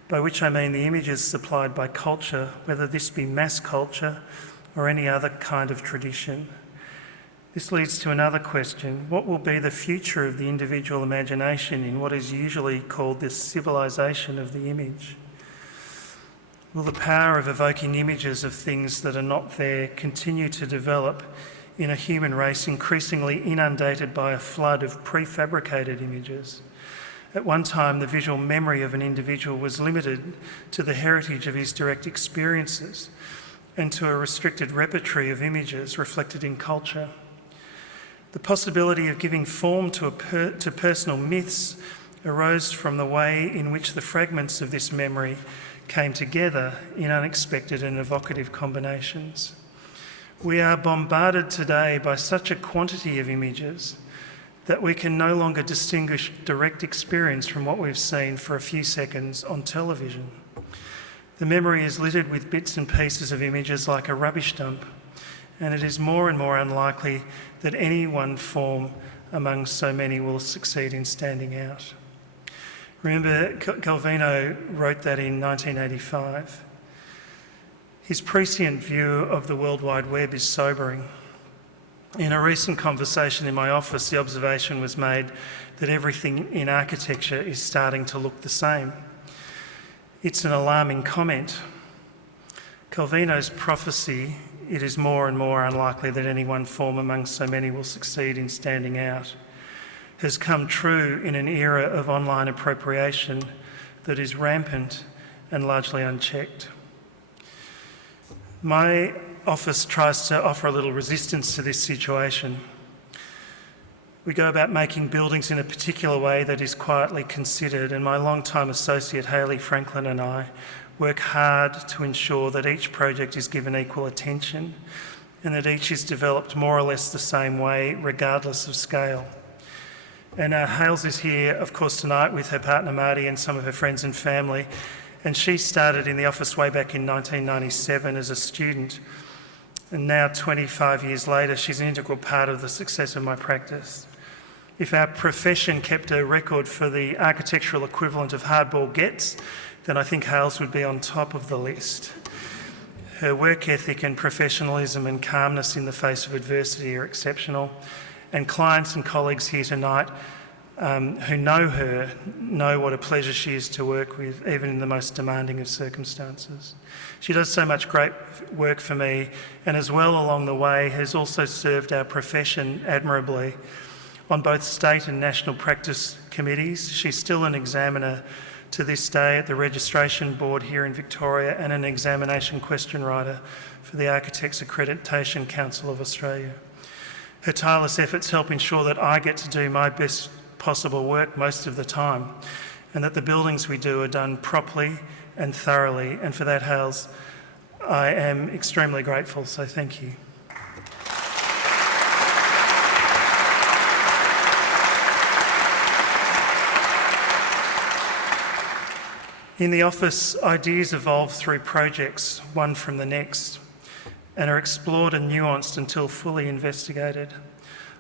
by which I mean the images supplied by culture, whether this be mass culture or any other kind of tradition. This leads to another question. What will be the future of the individual imagination in what is usually called the civilisation of the image? Will the power of evoking images of things that are not there continue to develop in a human race increasingly inundated by a flood of prefabricated images? At one time, the visual memory of an individual was limited to the heritage of his direct experiences and to a restricted repertory of images reflected in culture. The possibility of giving form to personal myths arose from the way in which the fragments of this memory came together in unexpected and evocative combinations. We are bombarded today by such a quantity of images that we can no longer distinguish direct experience from what we've seen for a few seconds on television. The memory is littered with bits and pieces of images like a rubbish dump, and it is more and more unlikely that any one form among so many will succeed in standing out. Remember, Calvino wrote that in 1985. His prescient view of the World Wide Web is sobering. In a recent conversation in my office, the observation was made that everything in architecture is starting to look the same. It's an alarming comment. Calvino's prophecy, it is more and more unlikely that any one form among so many will succeed in standing out, has come true in an era of online appropriation that is rampant and largely unchecked. My office tries to offer a little resistance to this situation. We go about making buildings in a particular way that is quietly considered, and my long-time associate Hayley Franklin and I work hard to ensure that each project is given equal attention and that each is developed more or less the same way, regardless of scale. And Hales is here, of course, tonight with her partner Marty and some of her friends and family, and she started in the office way back in 1997 as a student. And now, 25 years later, she's an integral part of the success of my practice. If our profession kept a record for the architectural equivalent of hardball gets, then I think Hales would be on top of the list. Her work ethic and professionalism and calmness in the face of adversity are exceptional, and clients and colleagues here tonight who know her know what a pleasure she is to work with, even in the most demanding of circumstances. She does so much great work for me, and as well along the way has also served our profession admirably on both state and national practice committees. She's still an examiner to this day at the Registration Board here in Victoria and an examination question writer for the Architects Accreditation Council of Australia. Her tireless efforts help ensure that I get to do my best possible work most of the time, and that the buildings we do are done properly and thoroughly, and for that, Hales, I am extremely grateful, so thank you. In the office, ideas evolve through projects, one from the next, and are explored and nuanced until fully investigated.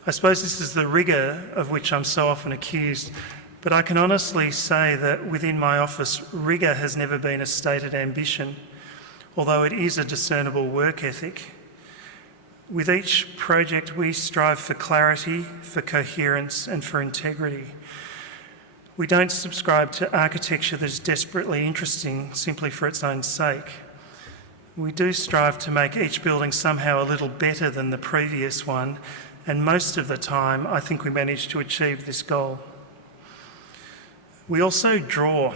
I suppose this is the rigour of which I'm so often accused, but I can honestly say that within my office, rigour has never been a stated ambition, although it is a discernible work ethic. With each project, we strive for clarity, for coherence, and for integrity. We don't subscribe to architecture that is desperately interesting simply for its own sake. We do strive to make each building somehow a little better than the previous one, and most of the time, I think we manage to achieve this goal. We also draw,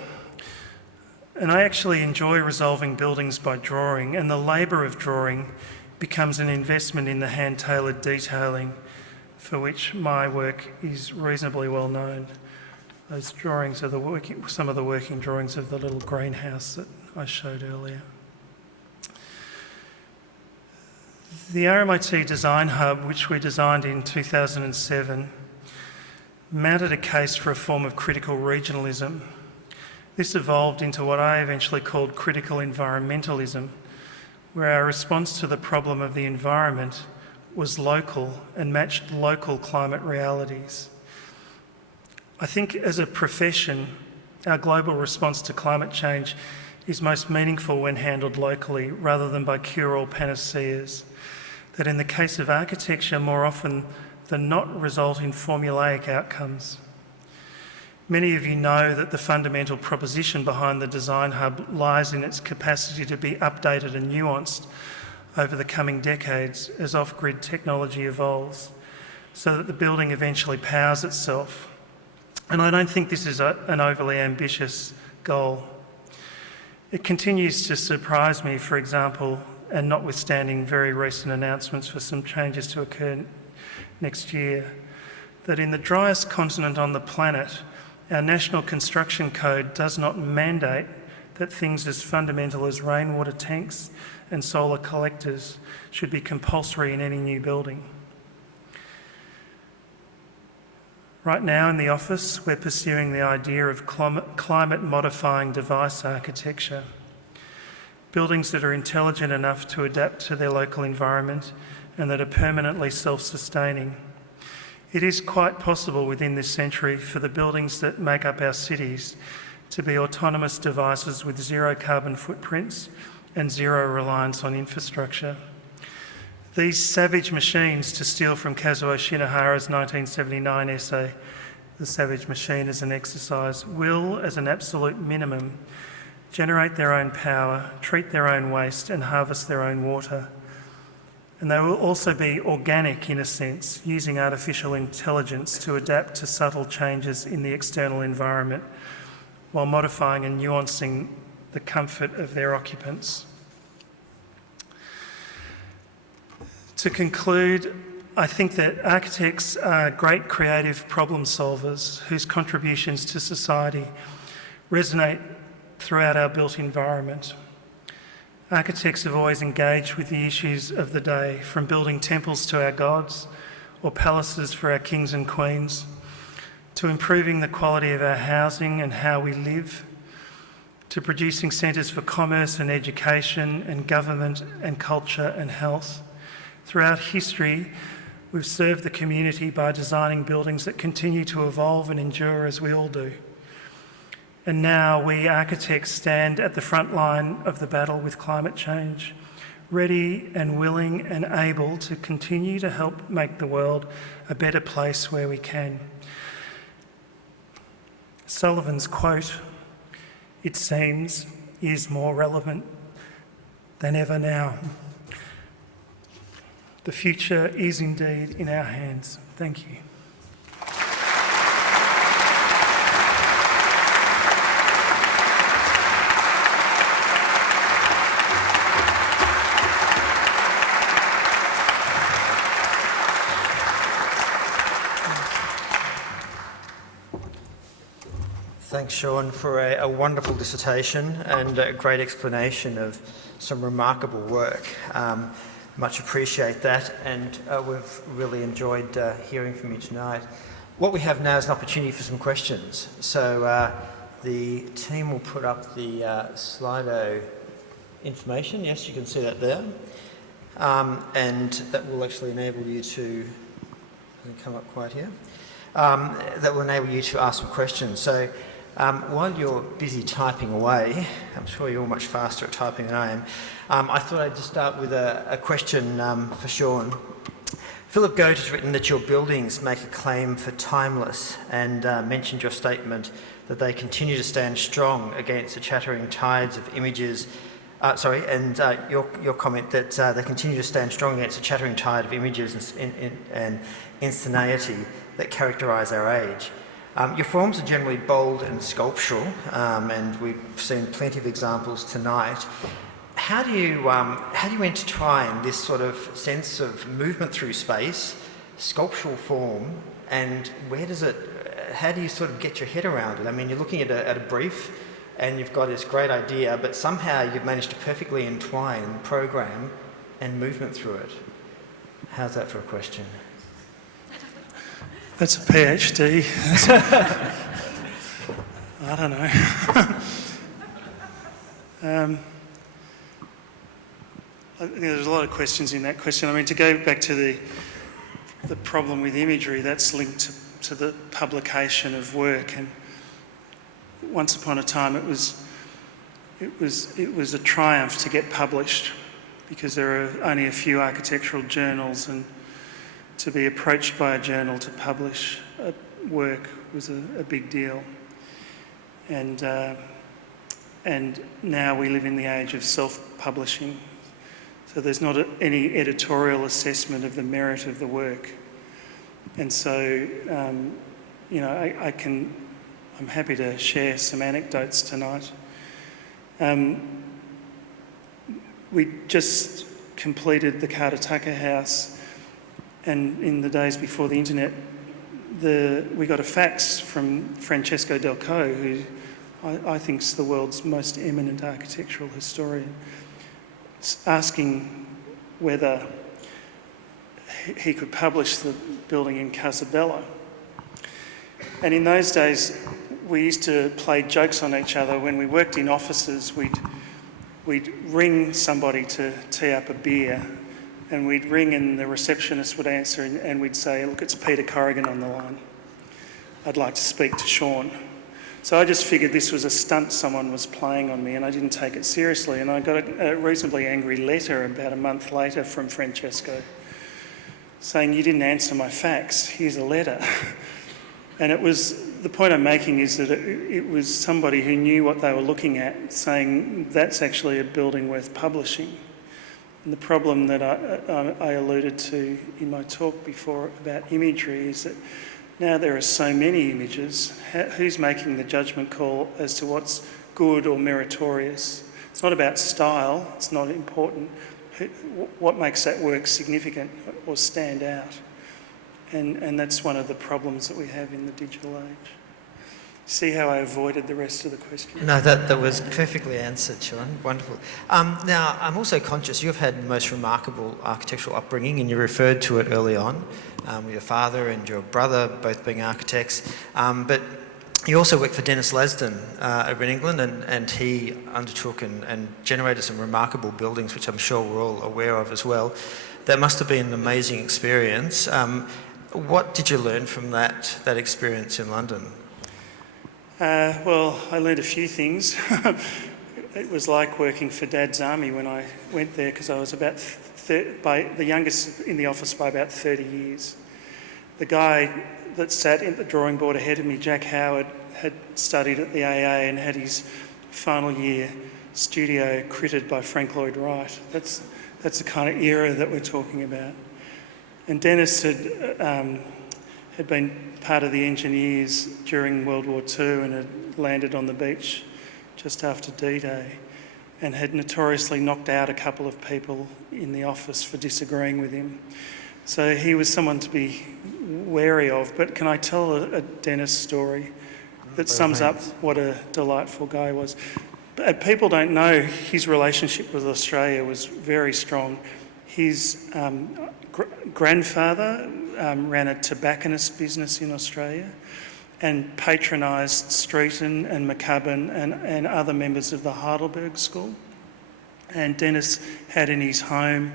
and I actually enjoy resolving buildings by drawing, and the labour of drawing becomes an investment in the hand-tailored detailing for which my work is reasonably well known. Those drawings are some of the working drawings of the little greenhouse that I showed earlier. The RMIT Design Hub, which we designed in 2007, mounted a case for a form of critical regionalism. This evolved into what I eventually called critical environmentalism, where our response to the problem of the environment was local and matched local climate realities. I think as a profession, our global response to climate change is most meaningful when handled locally rather than by cure-all panaceas that in the case of architecture more often than not result in formulaic outcomes. Many of you know that the fundamental proposition behind the Design Hub lies in its capacity to be updated and nuanced over the coming decades as off-grid technology evolves, so that the building eventually powers itself And I don't think this is an overly ambitious goal. It continues to surprise me, for example, and notwithstanding very recent announcements for some changes to occur next year, that in the driest continent on the planet, our National Construction Code does not mandate that things as fundamental as rainwater tanks and solar collectors should be compulsory in any new building. Right now in the office, we're pursuing the idea of climate-modifying device architecture. Buildings that are intelligent enough to adapt to their local environment and that are permanently self-sustaining. It is quite possible within this century for the buildings that make up our cities to be autonomous devices with zero carbon footprints and zero reliance on infrastructure. These savage machines, to steal from Kazuo Shinohara's 1979 essay, The Savage Machine as an Exercise, will, as an absolute minimum, generate their own power, treat their own waste and harvest their own water. And they will also be organic in a sense, using artificial intelligence to adapt to subtle changes in the external environment while modifying and nuancing the comfort of their occupants. To conclude, I think that architects are great creative problem solvers whose contributions to society resonate throughout our built environment. Architects have always engaged with the issues of the day, from building temples to our gods or palaces for our kings and queens, to improving the quality of our housing and how we live, to producing centres for commerce and education and government and culture and health. Throughout history, we've served the community by designing buildings that continue to evolve and endure as we all do. And now we architects stand at the front line of the battle with climate change, ready and willing and able to continue to help make the world a better place where we can. Sullivan's quote, "It seems," is more relevant than ever now. The future is indeed in our hands. Thank you. Thanks, Sean, for a wonderful dissertation and a great explanation of some remarkable work. Much appreciate that, and we've really enjoyed hearing from you tonight. What we have now is an opportunity for some questions. So the team will put up the Slido information. Yes, you can see that there. And that will actually enable you to, come up quite here, that will enable you to ask some questions. So while you're busy typing away, I'm sure you're much faster at typing than I am, I thought I'd just start with a question for Sean. Philip Goat has written that your buildings make a claim for timeless and mentioned your statement that they continue to stand strong against the chattering tides of images. Your comment that they continue to stand strong against the chattering tide of images and instantaneity that characterise our age. Your forms are generally bold and sculptural, and we've seen plenty of examples tonight. How do you intertwine this sort of sense of movement through space, sculptural form, and how do you sort of get your head around it? I mean, you're looking at a brief and you've got this great idea, but somehow you've managed to perfectly entwine program and movement through it. How's that for a question? That's a PhD. I don't know. I think there's a lot of questions in that question. I mean, to go back to the problem with imagery, that's linked to the publication of work. And once upon a time, it was a triumph to get published because there are only a few architectural journals, and to be approached by a journal to publish a work was a big deal. And now we live in the age of self-publishing. So there's not any editorial assessment of the merit of the work. And so I'm happy to share some anecdotes tonight. We just completed the Carter Tucker House, and in the days before the internet, we got a fax from Francesco Del Co, who I think is the world's most eminent architectural historian, asking whether he could publish the building in Casabella. And in those days, we used to play jokes on each other. When we worked in offices, we'd ring somebody to tee up a beer, and we'd ring and the receptionist would answer, and we'd say, "Look, it's Peter Corrigan on the line. I'd like to speak to Sean." So I just figured this was a stunt someone was playing on me, and I didn't take it seriously. And I got a reasonably angry letter about a month later from Francesco saying, "You didn't answer my fax, here's a letter." And the point I'm making is that it was somebody who knew what they were looking at, saying that's actually a building worth publishing. And the problem that I alluded to in my talk before about imagery is that now there are so many images. Who's making the judgment call as to what's good or meritorious? It's not about style, it's not important. What makes that work significant or stand out? And that's one of the problems that we have in the digital age. See how I avoided the rest of the question? No, that was perfectly answered, Sean. Wonderful. Now, I'm also conscious you've had the most remarkable architectural upbringing, and you referred to it early on, with your father and your brother both being architects. But you also worked for Dennis Lasdon over in England, and he undertook and generated some remarkable buildings, which I'm sure we're all aware of as well. That must have been an amazing experience. What did you learn from that experience in London? Well, I learned a few things. It was like working for Dad's Army when I went there, because I was about the youngest in the office by about 30 years. The guy that sat at the drawing board ahead of me, Jack Howard, had studied at the AA and had his final year studio critted by Frank Lloyd Wright. That's the kind of era that we're talking about. And Dennis had been part of the engineers during World War II and had landed on the beach just after D-Day and had notoriously knocked out a couple of people in the office for disagreeing with him. So he was someone to be wary of. But can I tell a Dennis story that sums up what a delightful guy he was? People don't know his relationship with Australia was very strong. His grandfather ran a tobacconist business in Australia and patronised Streeton and McCubbin and other members of the Heidelberg School. And Dennis had in his home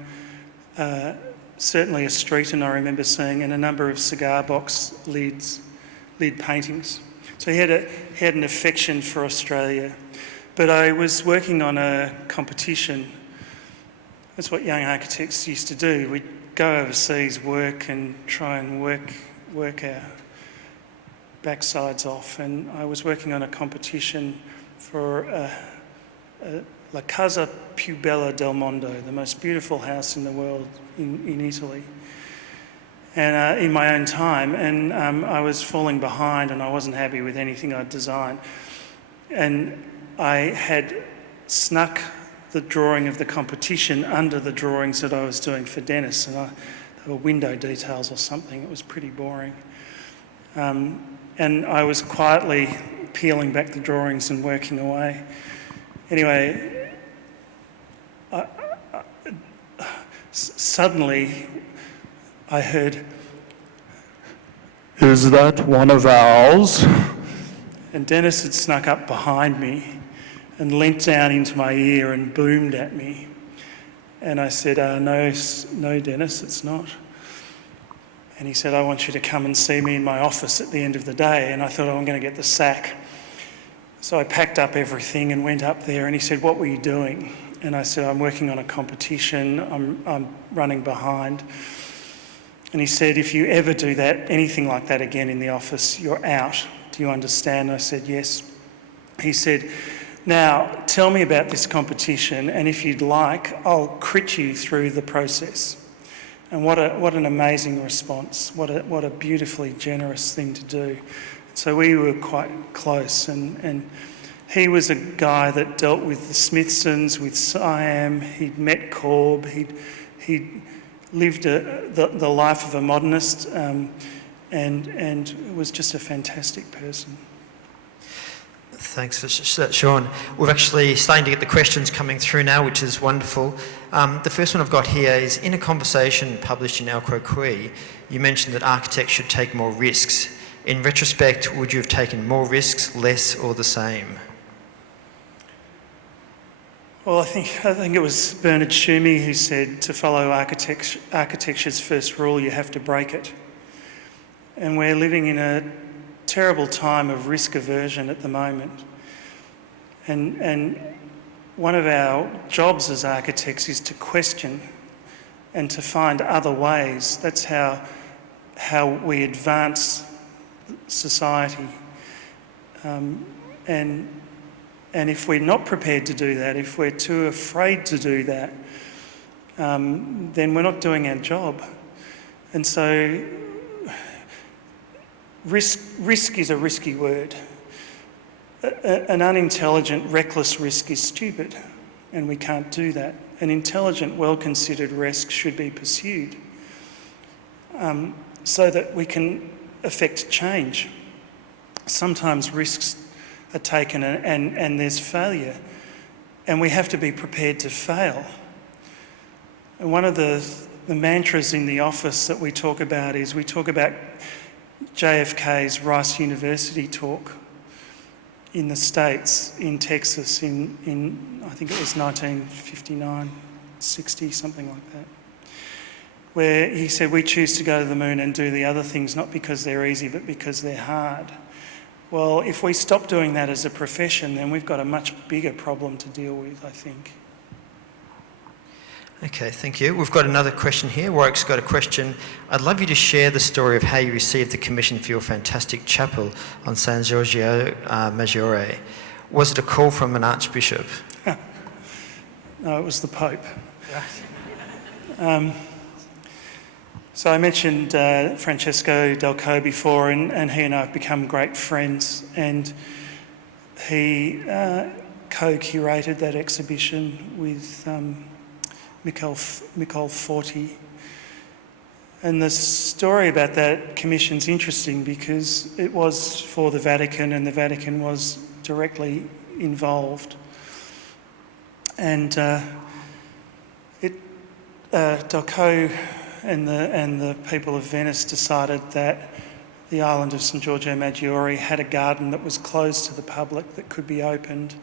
certainly a Streeton, I remember seeing, and a number of cigar box lid paintings. So he had an affection for Australia. But I was working on a competition. That's what young architects used to do. We'd go overseas, work and try and work our backsides off. And I was working on a competition for La Casa più bella del mondo, the most beautiful house in the world in Italy, and in my own time. And I was falling behind and I wasn't happy with anything I'd designed. And I had snuck the drawing of the competition under the drawings that I was doing for Dennis, and they were window details or something. It was pretty boring. And I was quietly peeling back the drawings and working away. Anyway, suddenly I heard, "Is that one of ours?" And Dennis had snuck up behind me and leant down into my ear and boomed at me. And I said, no, Dennis, it's not. And he said, "I want you to come and see me in my office at the end of the day." And I thought, I'm going to get the sack. So I packed up everything and went up there, and he said, "What were you doing?" And I said, "I'm working on a competition, I'm running behind." And he said, "If you ever do that, anything like that again in the office, you're out. Do you understand?" I said, "Yes." He said, "Now, tell me about this competition, and if you'd like, I'll crit you through the process." And what an amazing response. What a beautifully generous thing to do. So we were quite close, and he was a guy that dealt with the Smithsons, with Siam. He'd met Corb. He'd lived the life of a modernist, and was just a fantastic person. Thanks for Sean. We're actually starting to get the questions coming through now, which is wonderful. The first one I've got here is, in a conversation published in El Croquis, you mentioned that architects should take more risks. In retrospect, would you have taken more risks, less, or the same? Well, I think it was Bernard Schumi who said, to follow architecture's first rule, you have to break it. And we're living in a terrible time of risk aversion at the moment. And one of our jobs as architects is to question and to find other ways. That's how we advance society. And if we're not prepared to do that, if we're too afraid to do that, then we're not doing our job. And so risk is a risky word. An unintelligent, reckless risk is stupid, and we can't do that. An intelligent, well-considered risk should be pursued so that we can affect change. Sometimes risks are taken and there's failure, and we have to be prepared to fail. And one of the mantras in the office that we talk about is JFK's Rice University talk in the States, in Texas, in I think it was 1959, 60, something like that, where he said, we choose to go to the moon and do the other things not because they're easy but because they're hard. Well, if we stop doing that as a profession, then we've got a much bigger problem to deal with, I think. Okay, thank you. We've got another question here. Warwick's got a question. I'd love you to share the story of how you received the commission for your fantastic chapel on San Giorgio Maggiore. Was it a call from an archbishop? No, it was the Pope. So I mentioned Francesco Delco before, and he and I have become great friends, and he co-curated that exhibition with Michele Forti. And the story about that commission's interesting because it was for the Vatican, and the Vatican was directly involved. And Delco and the people of Venice decided that the island of San Giorgio Maggiore had a garden that was closed to the public that could be opened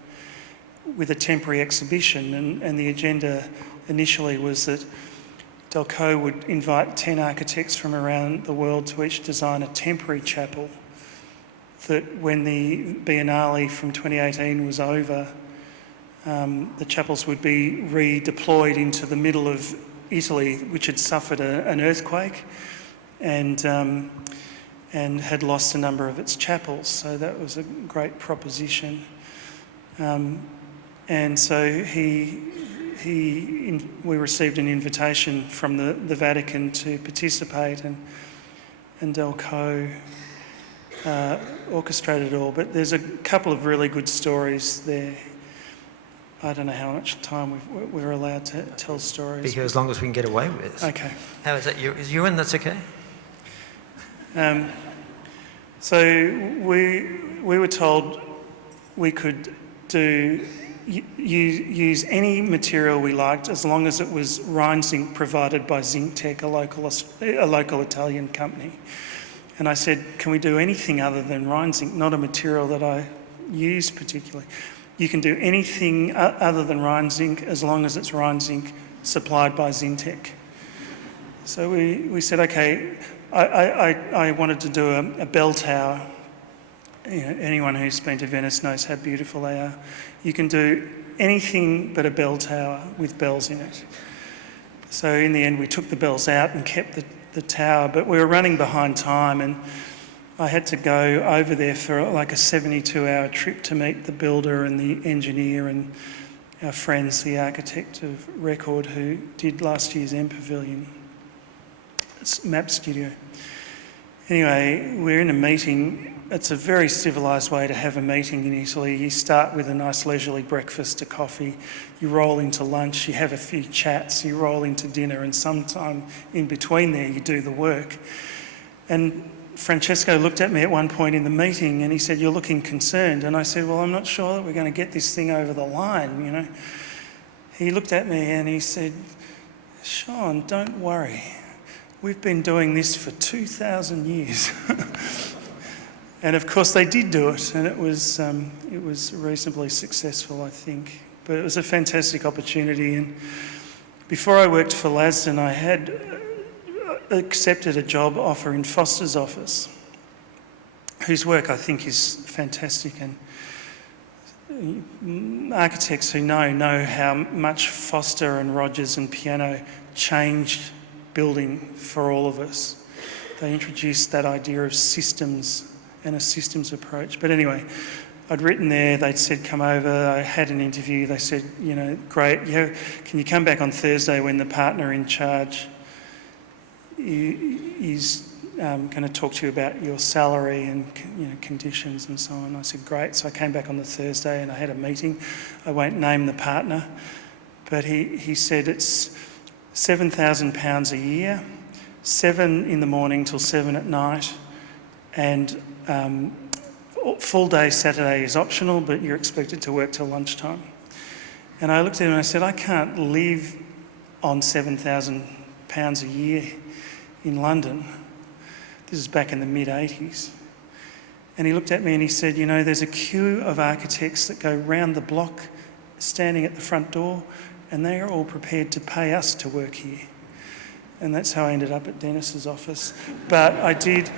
with a temporary exhibition, and the agenda initially was that Delco would invite 10 architects from around the world to each design a temporary chapel, that when the Biennale from 2018 was over, the chapels would be redeployed into the middle of Italy, which had suffered an earthquake and had lost a number of its chapels. So that was a great proposition. And so we received an invitation from the Vatican to participate, and Delco orchestrated it all. But there's a couple of really good stories there. I don't know how much time we're allowed to tell stories. Be here as long as we can get away with. Okay. How is that? Is Ewan, that's okay? So we were told we could use any material we liked as long as it was Rhine zinc provided by Zinc Tech, a local Italian company. And I said, can we do anything other than Rhine zinc? Not a material that I use particularly. You can do anything other than Rhine zinc as long as it's Rhine zinc supplied by Zintec. So we said, okay, I wanted to do a bell tower. You know, anyone who's been to Venice knows how beautiful they are. You can do anything but a bell tower with bells in it. So in the end, we took the bells out and kept the tower, but we were running behind time, and I had to go over there for like a 72-hour trip to meet the builder and the engineer and our friends, the architect of record who did last year's M Pavilion. map studio. Anyway, we're in a meeting. It's a very civilised way to have a meeting in Italy. You start with a nice leisurely breakfast, a coffee, you roll into lunch, you have a few chats, you roll into dinner, and sometime in between there you do the work. And Francesco looked at me at one point in the meeting and he said, "You're looking concerned." And I said, "Well, I'm not sure that we're going to get this thing over the line, you know." He looked at me and he said, "Sean, don't worry. We've been doing this for 2,000 years." And of course they did do it, and it was reasonably successful, I think. But it was a fantastic opportunity. And before I worked for Lasden, I had accepted a job offer in Foster's office, whose work I think is fantastic. And architects who know how much Foster and Rogers and Piano changed building for all of us. They introduced that idea of systems and a systems approach. But anyway, I'd written there, they'd said come over, I had an interview, they said, you know, great, yeah, can you come back on Thursday when the partner in charge is going to talk to you about your salary and, you know, conditions and so on. I said great, so I came back on the Thursday and I had a meeting. I won't name the partner, but he said it's £7,000 a year, 7 in the morning till 7 at night, and full day Saturday is optional, but you're expected to work till lunchtime. And I looked at him and I said, I can't live on £7,000 a year in London. This is back in the mid-80s. And he looked at me and he said, you know, there's a queue of architects that go round the block, standing at the front door, and they are all prepared to pay us to work here. And that's how I ended up at Dennis's office. But I did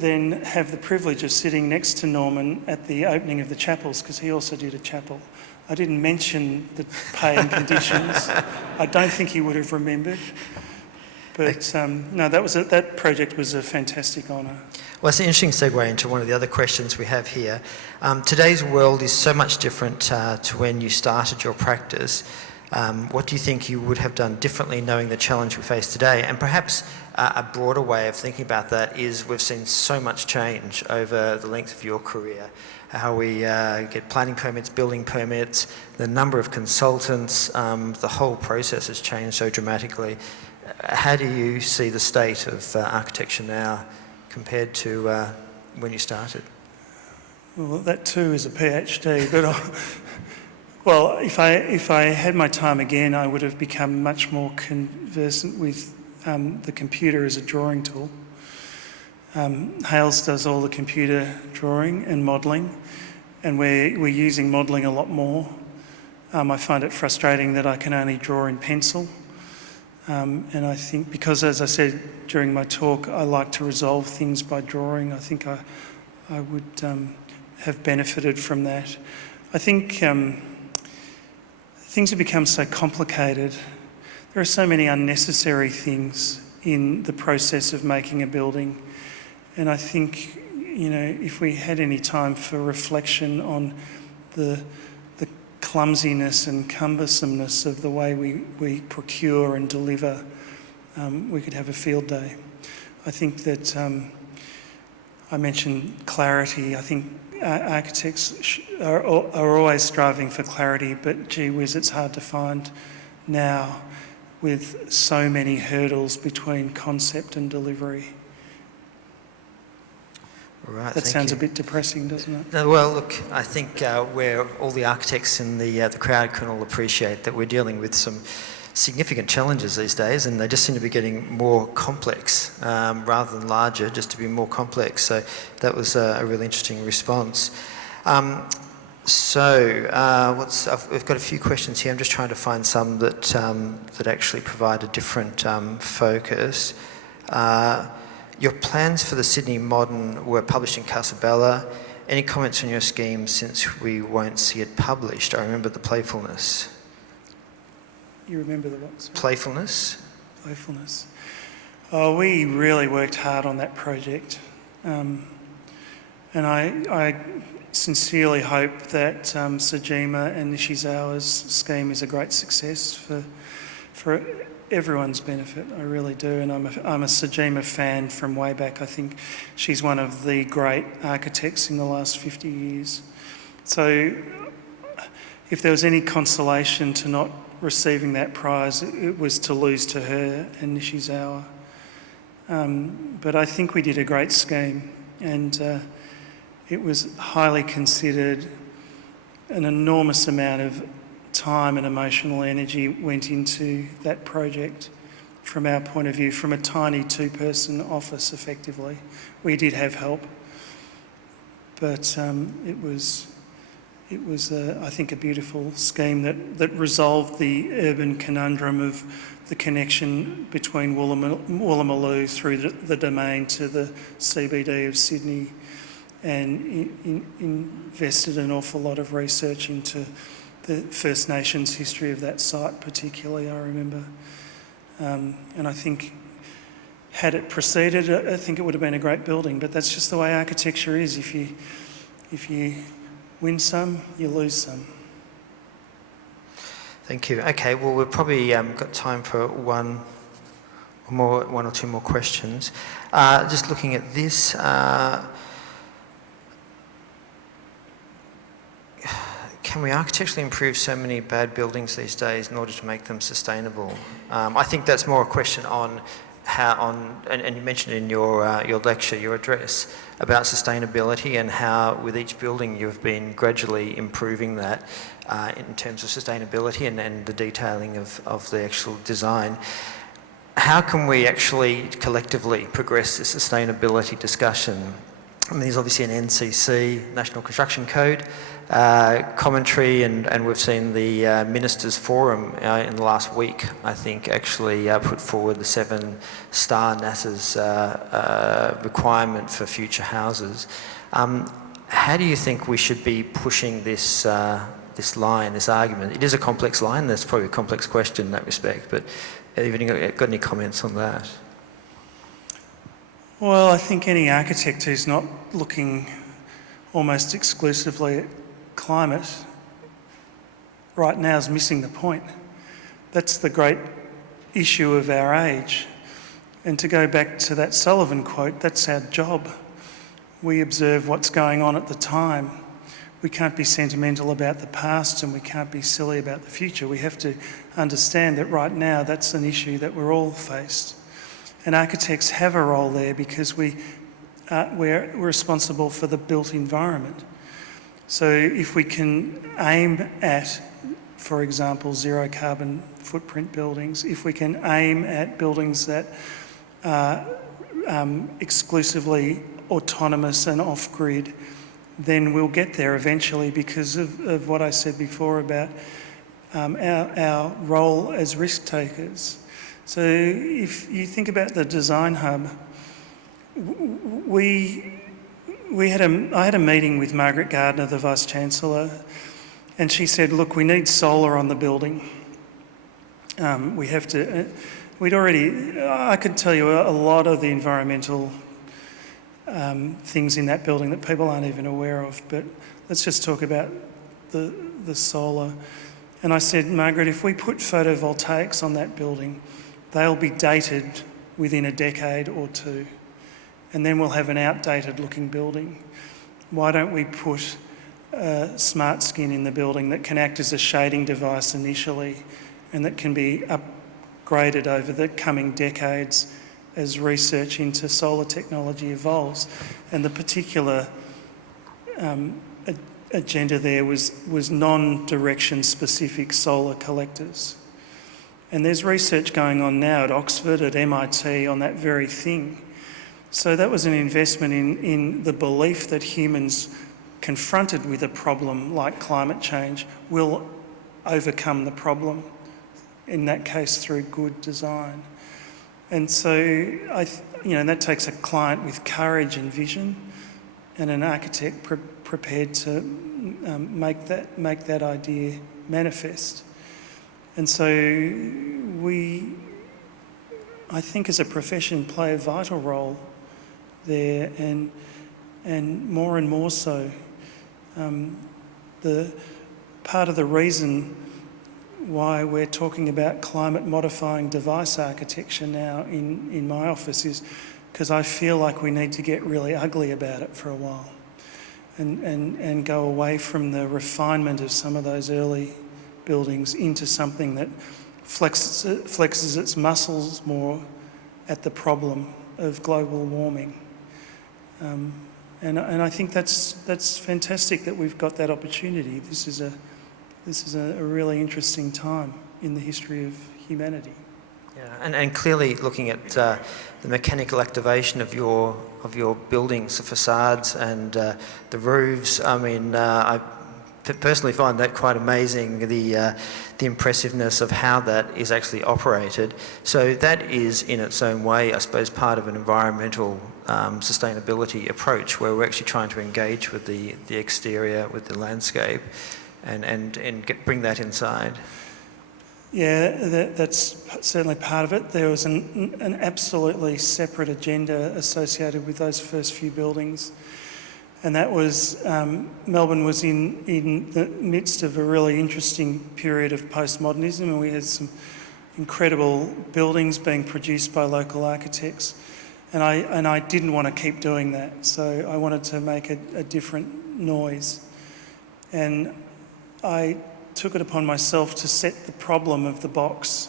then have the privilege of sitting next to Norman at the opening of the chapels, because he also did a chapel. I didn't mention the pay and conditions. I don't think he would have remembered. But no, that project was a fantastic honour. Well, it's an interesting segue into one of the other questions we have here. Today's world is so much different to when you started your practice. What do you think you would have done differently knowing the challenge we face today? And perhaps a broader way of thinking about that is we've seen so much change over the length of your career. How we get planning permits, building permits, the number of consultants, the whole process has changed so dramatically. How do you see the state of architecture now compared to when you started? Well, that too is a PhD, but well, if I had my time again, I would have become much more conversant with the computer as a drawing tool. Hales does all the computer drawing and modelling, and we're using modelling a lot more. I find it frustrating that I can only draw in pencil. And I think because, as I said during my talk, I like to resolve things by drawing, I think I would have benefited from that. I think things have become so complicated. There are so many unnecessary things in the process of making a building. And I think, you know, if we had any time for reflection on the clumsiness and cumbersomeness of the way we procure and deliver, we could have a field day. I think that I mentioned clarity. I think architects are always striving for clarity, but gee whiz, it's hard to find now with so many hurdles between concept and delivery. Right, that sounds a bit depressing, doesn't it? No, well, look, I think where all the architects in the crowd can all appreciate that we're dealing with some significant challenges these days, and they just seem to be getting more complex rather than larger, just to be more complex. So that was a really interesting response. We've got a few questions here. I'm just trying to find some that actually provide a different focus. Your plans for the Sydney Modern were published in Casabella. Any comments on your scheme since we won't see it published? I remember the playfulness. You remember the what? Sorry? Playfulness? Playfulness. Oh, we really worked hard on that project. And I sincerely hope that Sejima and Nishizawa's scheme is a great success for for everyone's benefit. I really do, and I'm a Sajima fan from way back. I think she's one of the great architects in the last 50 years. So if there was any consolation to not receiving that prize, it was to lose to her and Nishizawa. But I think we did a great scheme, and it was highly considered. An enormous amount of time and emotional energy went into that project from our point of view, from a tiny two-person office effectively. We did have help, but it was I think, a beautiful scheme that resolved the urban conundrum of the connection between Woolloomooloo through the domain to the CBD of Sydney, and invested an awful lot of research into the First Nations history of that site particularly, I remember. And I think had it proceeded, I think it would have been a great building, but that's just the way architecture is. If you win some, you lose some. Thank you. Okay, well, we've probably got time for one or two more questions. Just looking at this, can we architecturally improve so many bad buildings these days in order to make them sustainable? I think that's more a question on how, and you mentioned in your lecture, your address, about sustainability and how with each building you've been gradually improving that in terms of sustainability and the detailing of the actual design. How can we actually collectively progress the sustainability discussion? I mean, there's obviously an NCC, National Construction Code, commentary, and we've seen the Ministers' Forum in the last week, I think, actually put forward the 7-star NASA's requirement for future houses. How do you think we should be pushing this line, this argument? It is a complex line. That's probably a complex question in that respect, but have you got any comments on that? Well, I think any architect who's not looking almost exclusively at climate right now is missing the point. That's the great issue of our age. And to go back to that Sullivan quote, that's our job. We observe what's going on at the time. We can't be sentimental about the past, and we can't be silly about the future. We have to understand that right now that's an issue that we're all faced. And architects have a role there because we're responsible for the built environment. So if we can aim at, for example, zero carbon footprint buildings, if we can aim at buildings that are exclusively autonomous and off-grid, then we'll get there eventually because of what I said before about our role as risk takers. So if you think about the design hub, I had a meeting with Margaret Gardner, the Vice-Chancellor, and she said, look, we need solar on the building. I could tell you a lot of the environmental things in that building that people aren't even aware of, but let's just talk about the solar. And I said, Margaret, if we put photovoltaics on that building, they'll be dated within a decade or two, and then we'll have an outdated looking building. Why don't we put smart skin in the building that can act as a shading device initially and that can be upgraded over the coming decades as research into solar technology evolves? And the particular agenda there was non-direction specific solar collectors. And there's research going on now at Oxford, at MIT on that very thing. So that was an investment in the belief that humans confronted with a problem like climate change will overcome the problem, in that case through good design. And so, that takes a client with courage and vision and an architect prepared to make that idea manifest. And so I think as a profession, play a vital role there, and more so. The part of the reason why we're talking about climate modifying device architecture now in my office is because I feel like we need to get really ugly about it for a while and go away from the refinement of some of those early buildings into something that flexes its muscles more at the problem of global warming. And I think that's fantastic that we've got that opportunity. This is a really interesting time in the history of humanity. Yeah, and clearly looking at the mechanical activation of your buildings, the facades and the roofs. I mean, I personally find that quite amazing, the impressiveness of how that is actually operated. So that is in its own way, I suppose, part of an environmental sustainability approach where we're actually trying to engage with the exterior, with the landscape and bring that inside. Yeah, that's certainly part of it. There was an absolutely separate agenda associated with those first few buildings. And that was, Melbourne was in the midst of a really interesting period of postmodernism, and we had some incredible buildings being produced by local architects. And I didn't want to keep doing that, so I wanted to make a different noise. And I took it upon myself to set the problem of the box.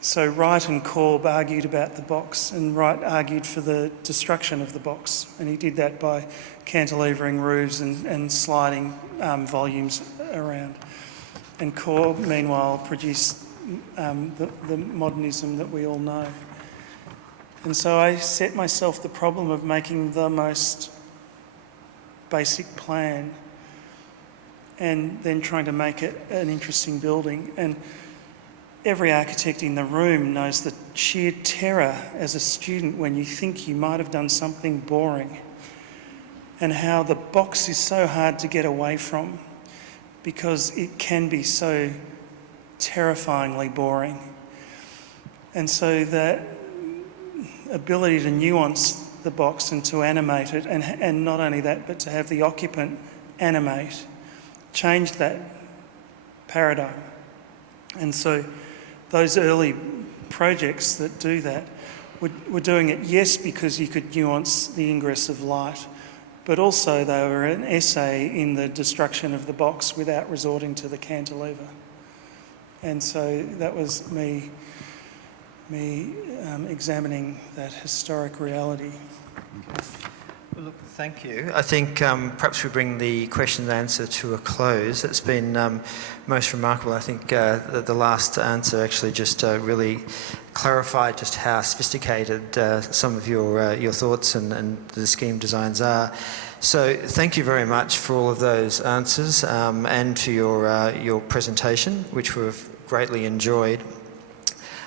So Wright and Korb argued about the box, and Wright argued for the destruction of the box, and he did that by cantilevering roofs and sliding volumes around. And Korb, meanwhile, produced the modernism that we all know. And so I set myself the problem of making the most basic plan and then trying to make it an interesting building. And every architect in the room knows the sheer terror as a student when you think you might have done something boring, and how the box is so hard to get away from because it can be so terrifyingly boring. And so that ability to nuance the box and to animate it, and not only that, but to have the occupant animate, changed that paradigm. And so those early projects that do that were doing it, yes, because you could nuance the ingress of light, but also they were an essay in the destruction of the box without resorting to the cantilever. And so that was me examining that historic reality. Well, look, thank you. I think perhaps we bring the question and answer to a close. It's been most remarkable. I think the last answer actually just really clarified just how sophisticated some of your thoughts and the scheme designs are. So thank you very much for all of those answers and to your presentation, which we've greatly enjoyed.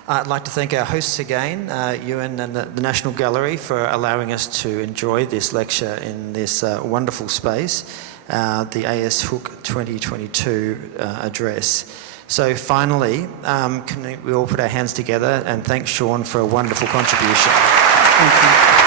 I'd like to thank our hosts again, Ewan and the National Gallery, for allowing us to enjoy this lecture in this wonderful space, the AS Hook 2022 address. So finally, can we all put our hands together and thank Sean for a wonderful contribution. Thank you.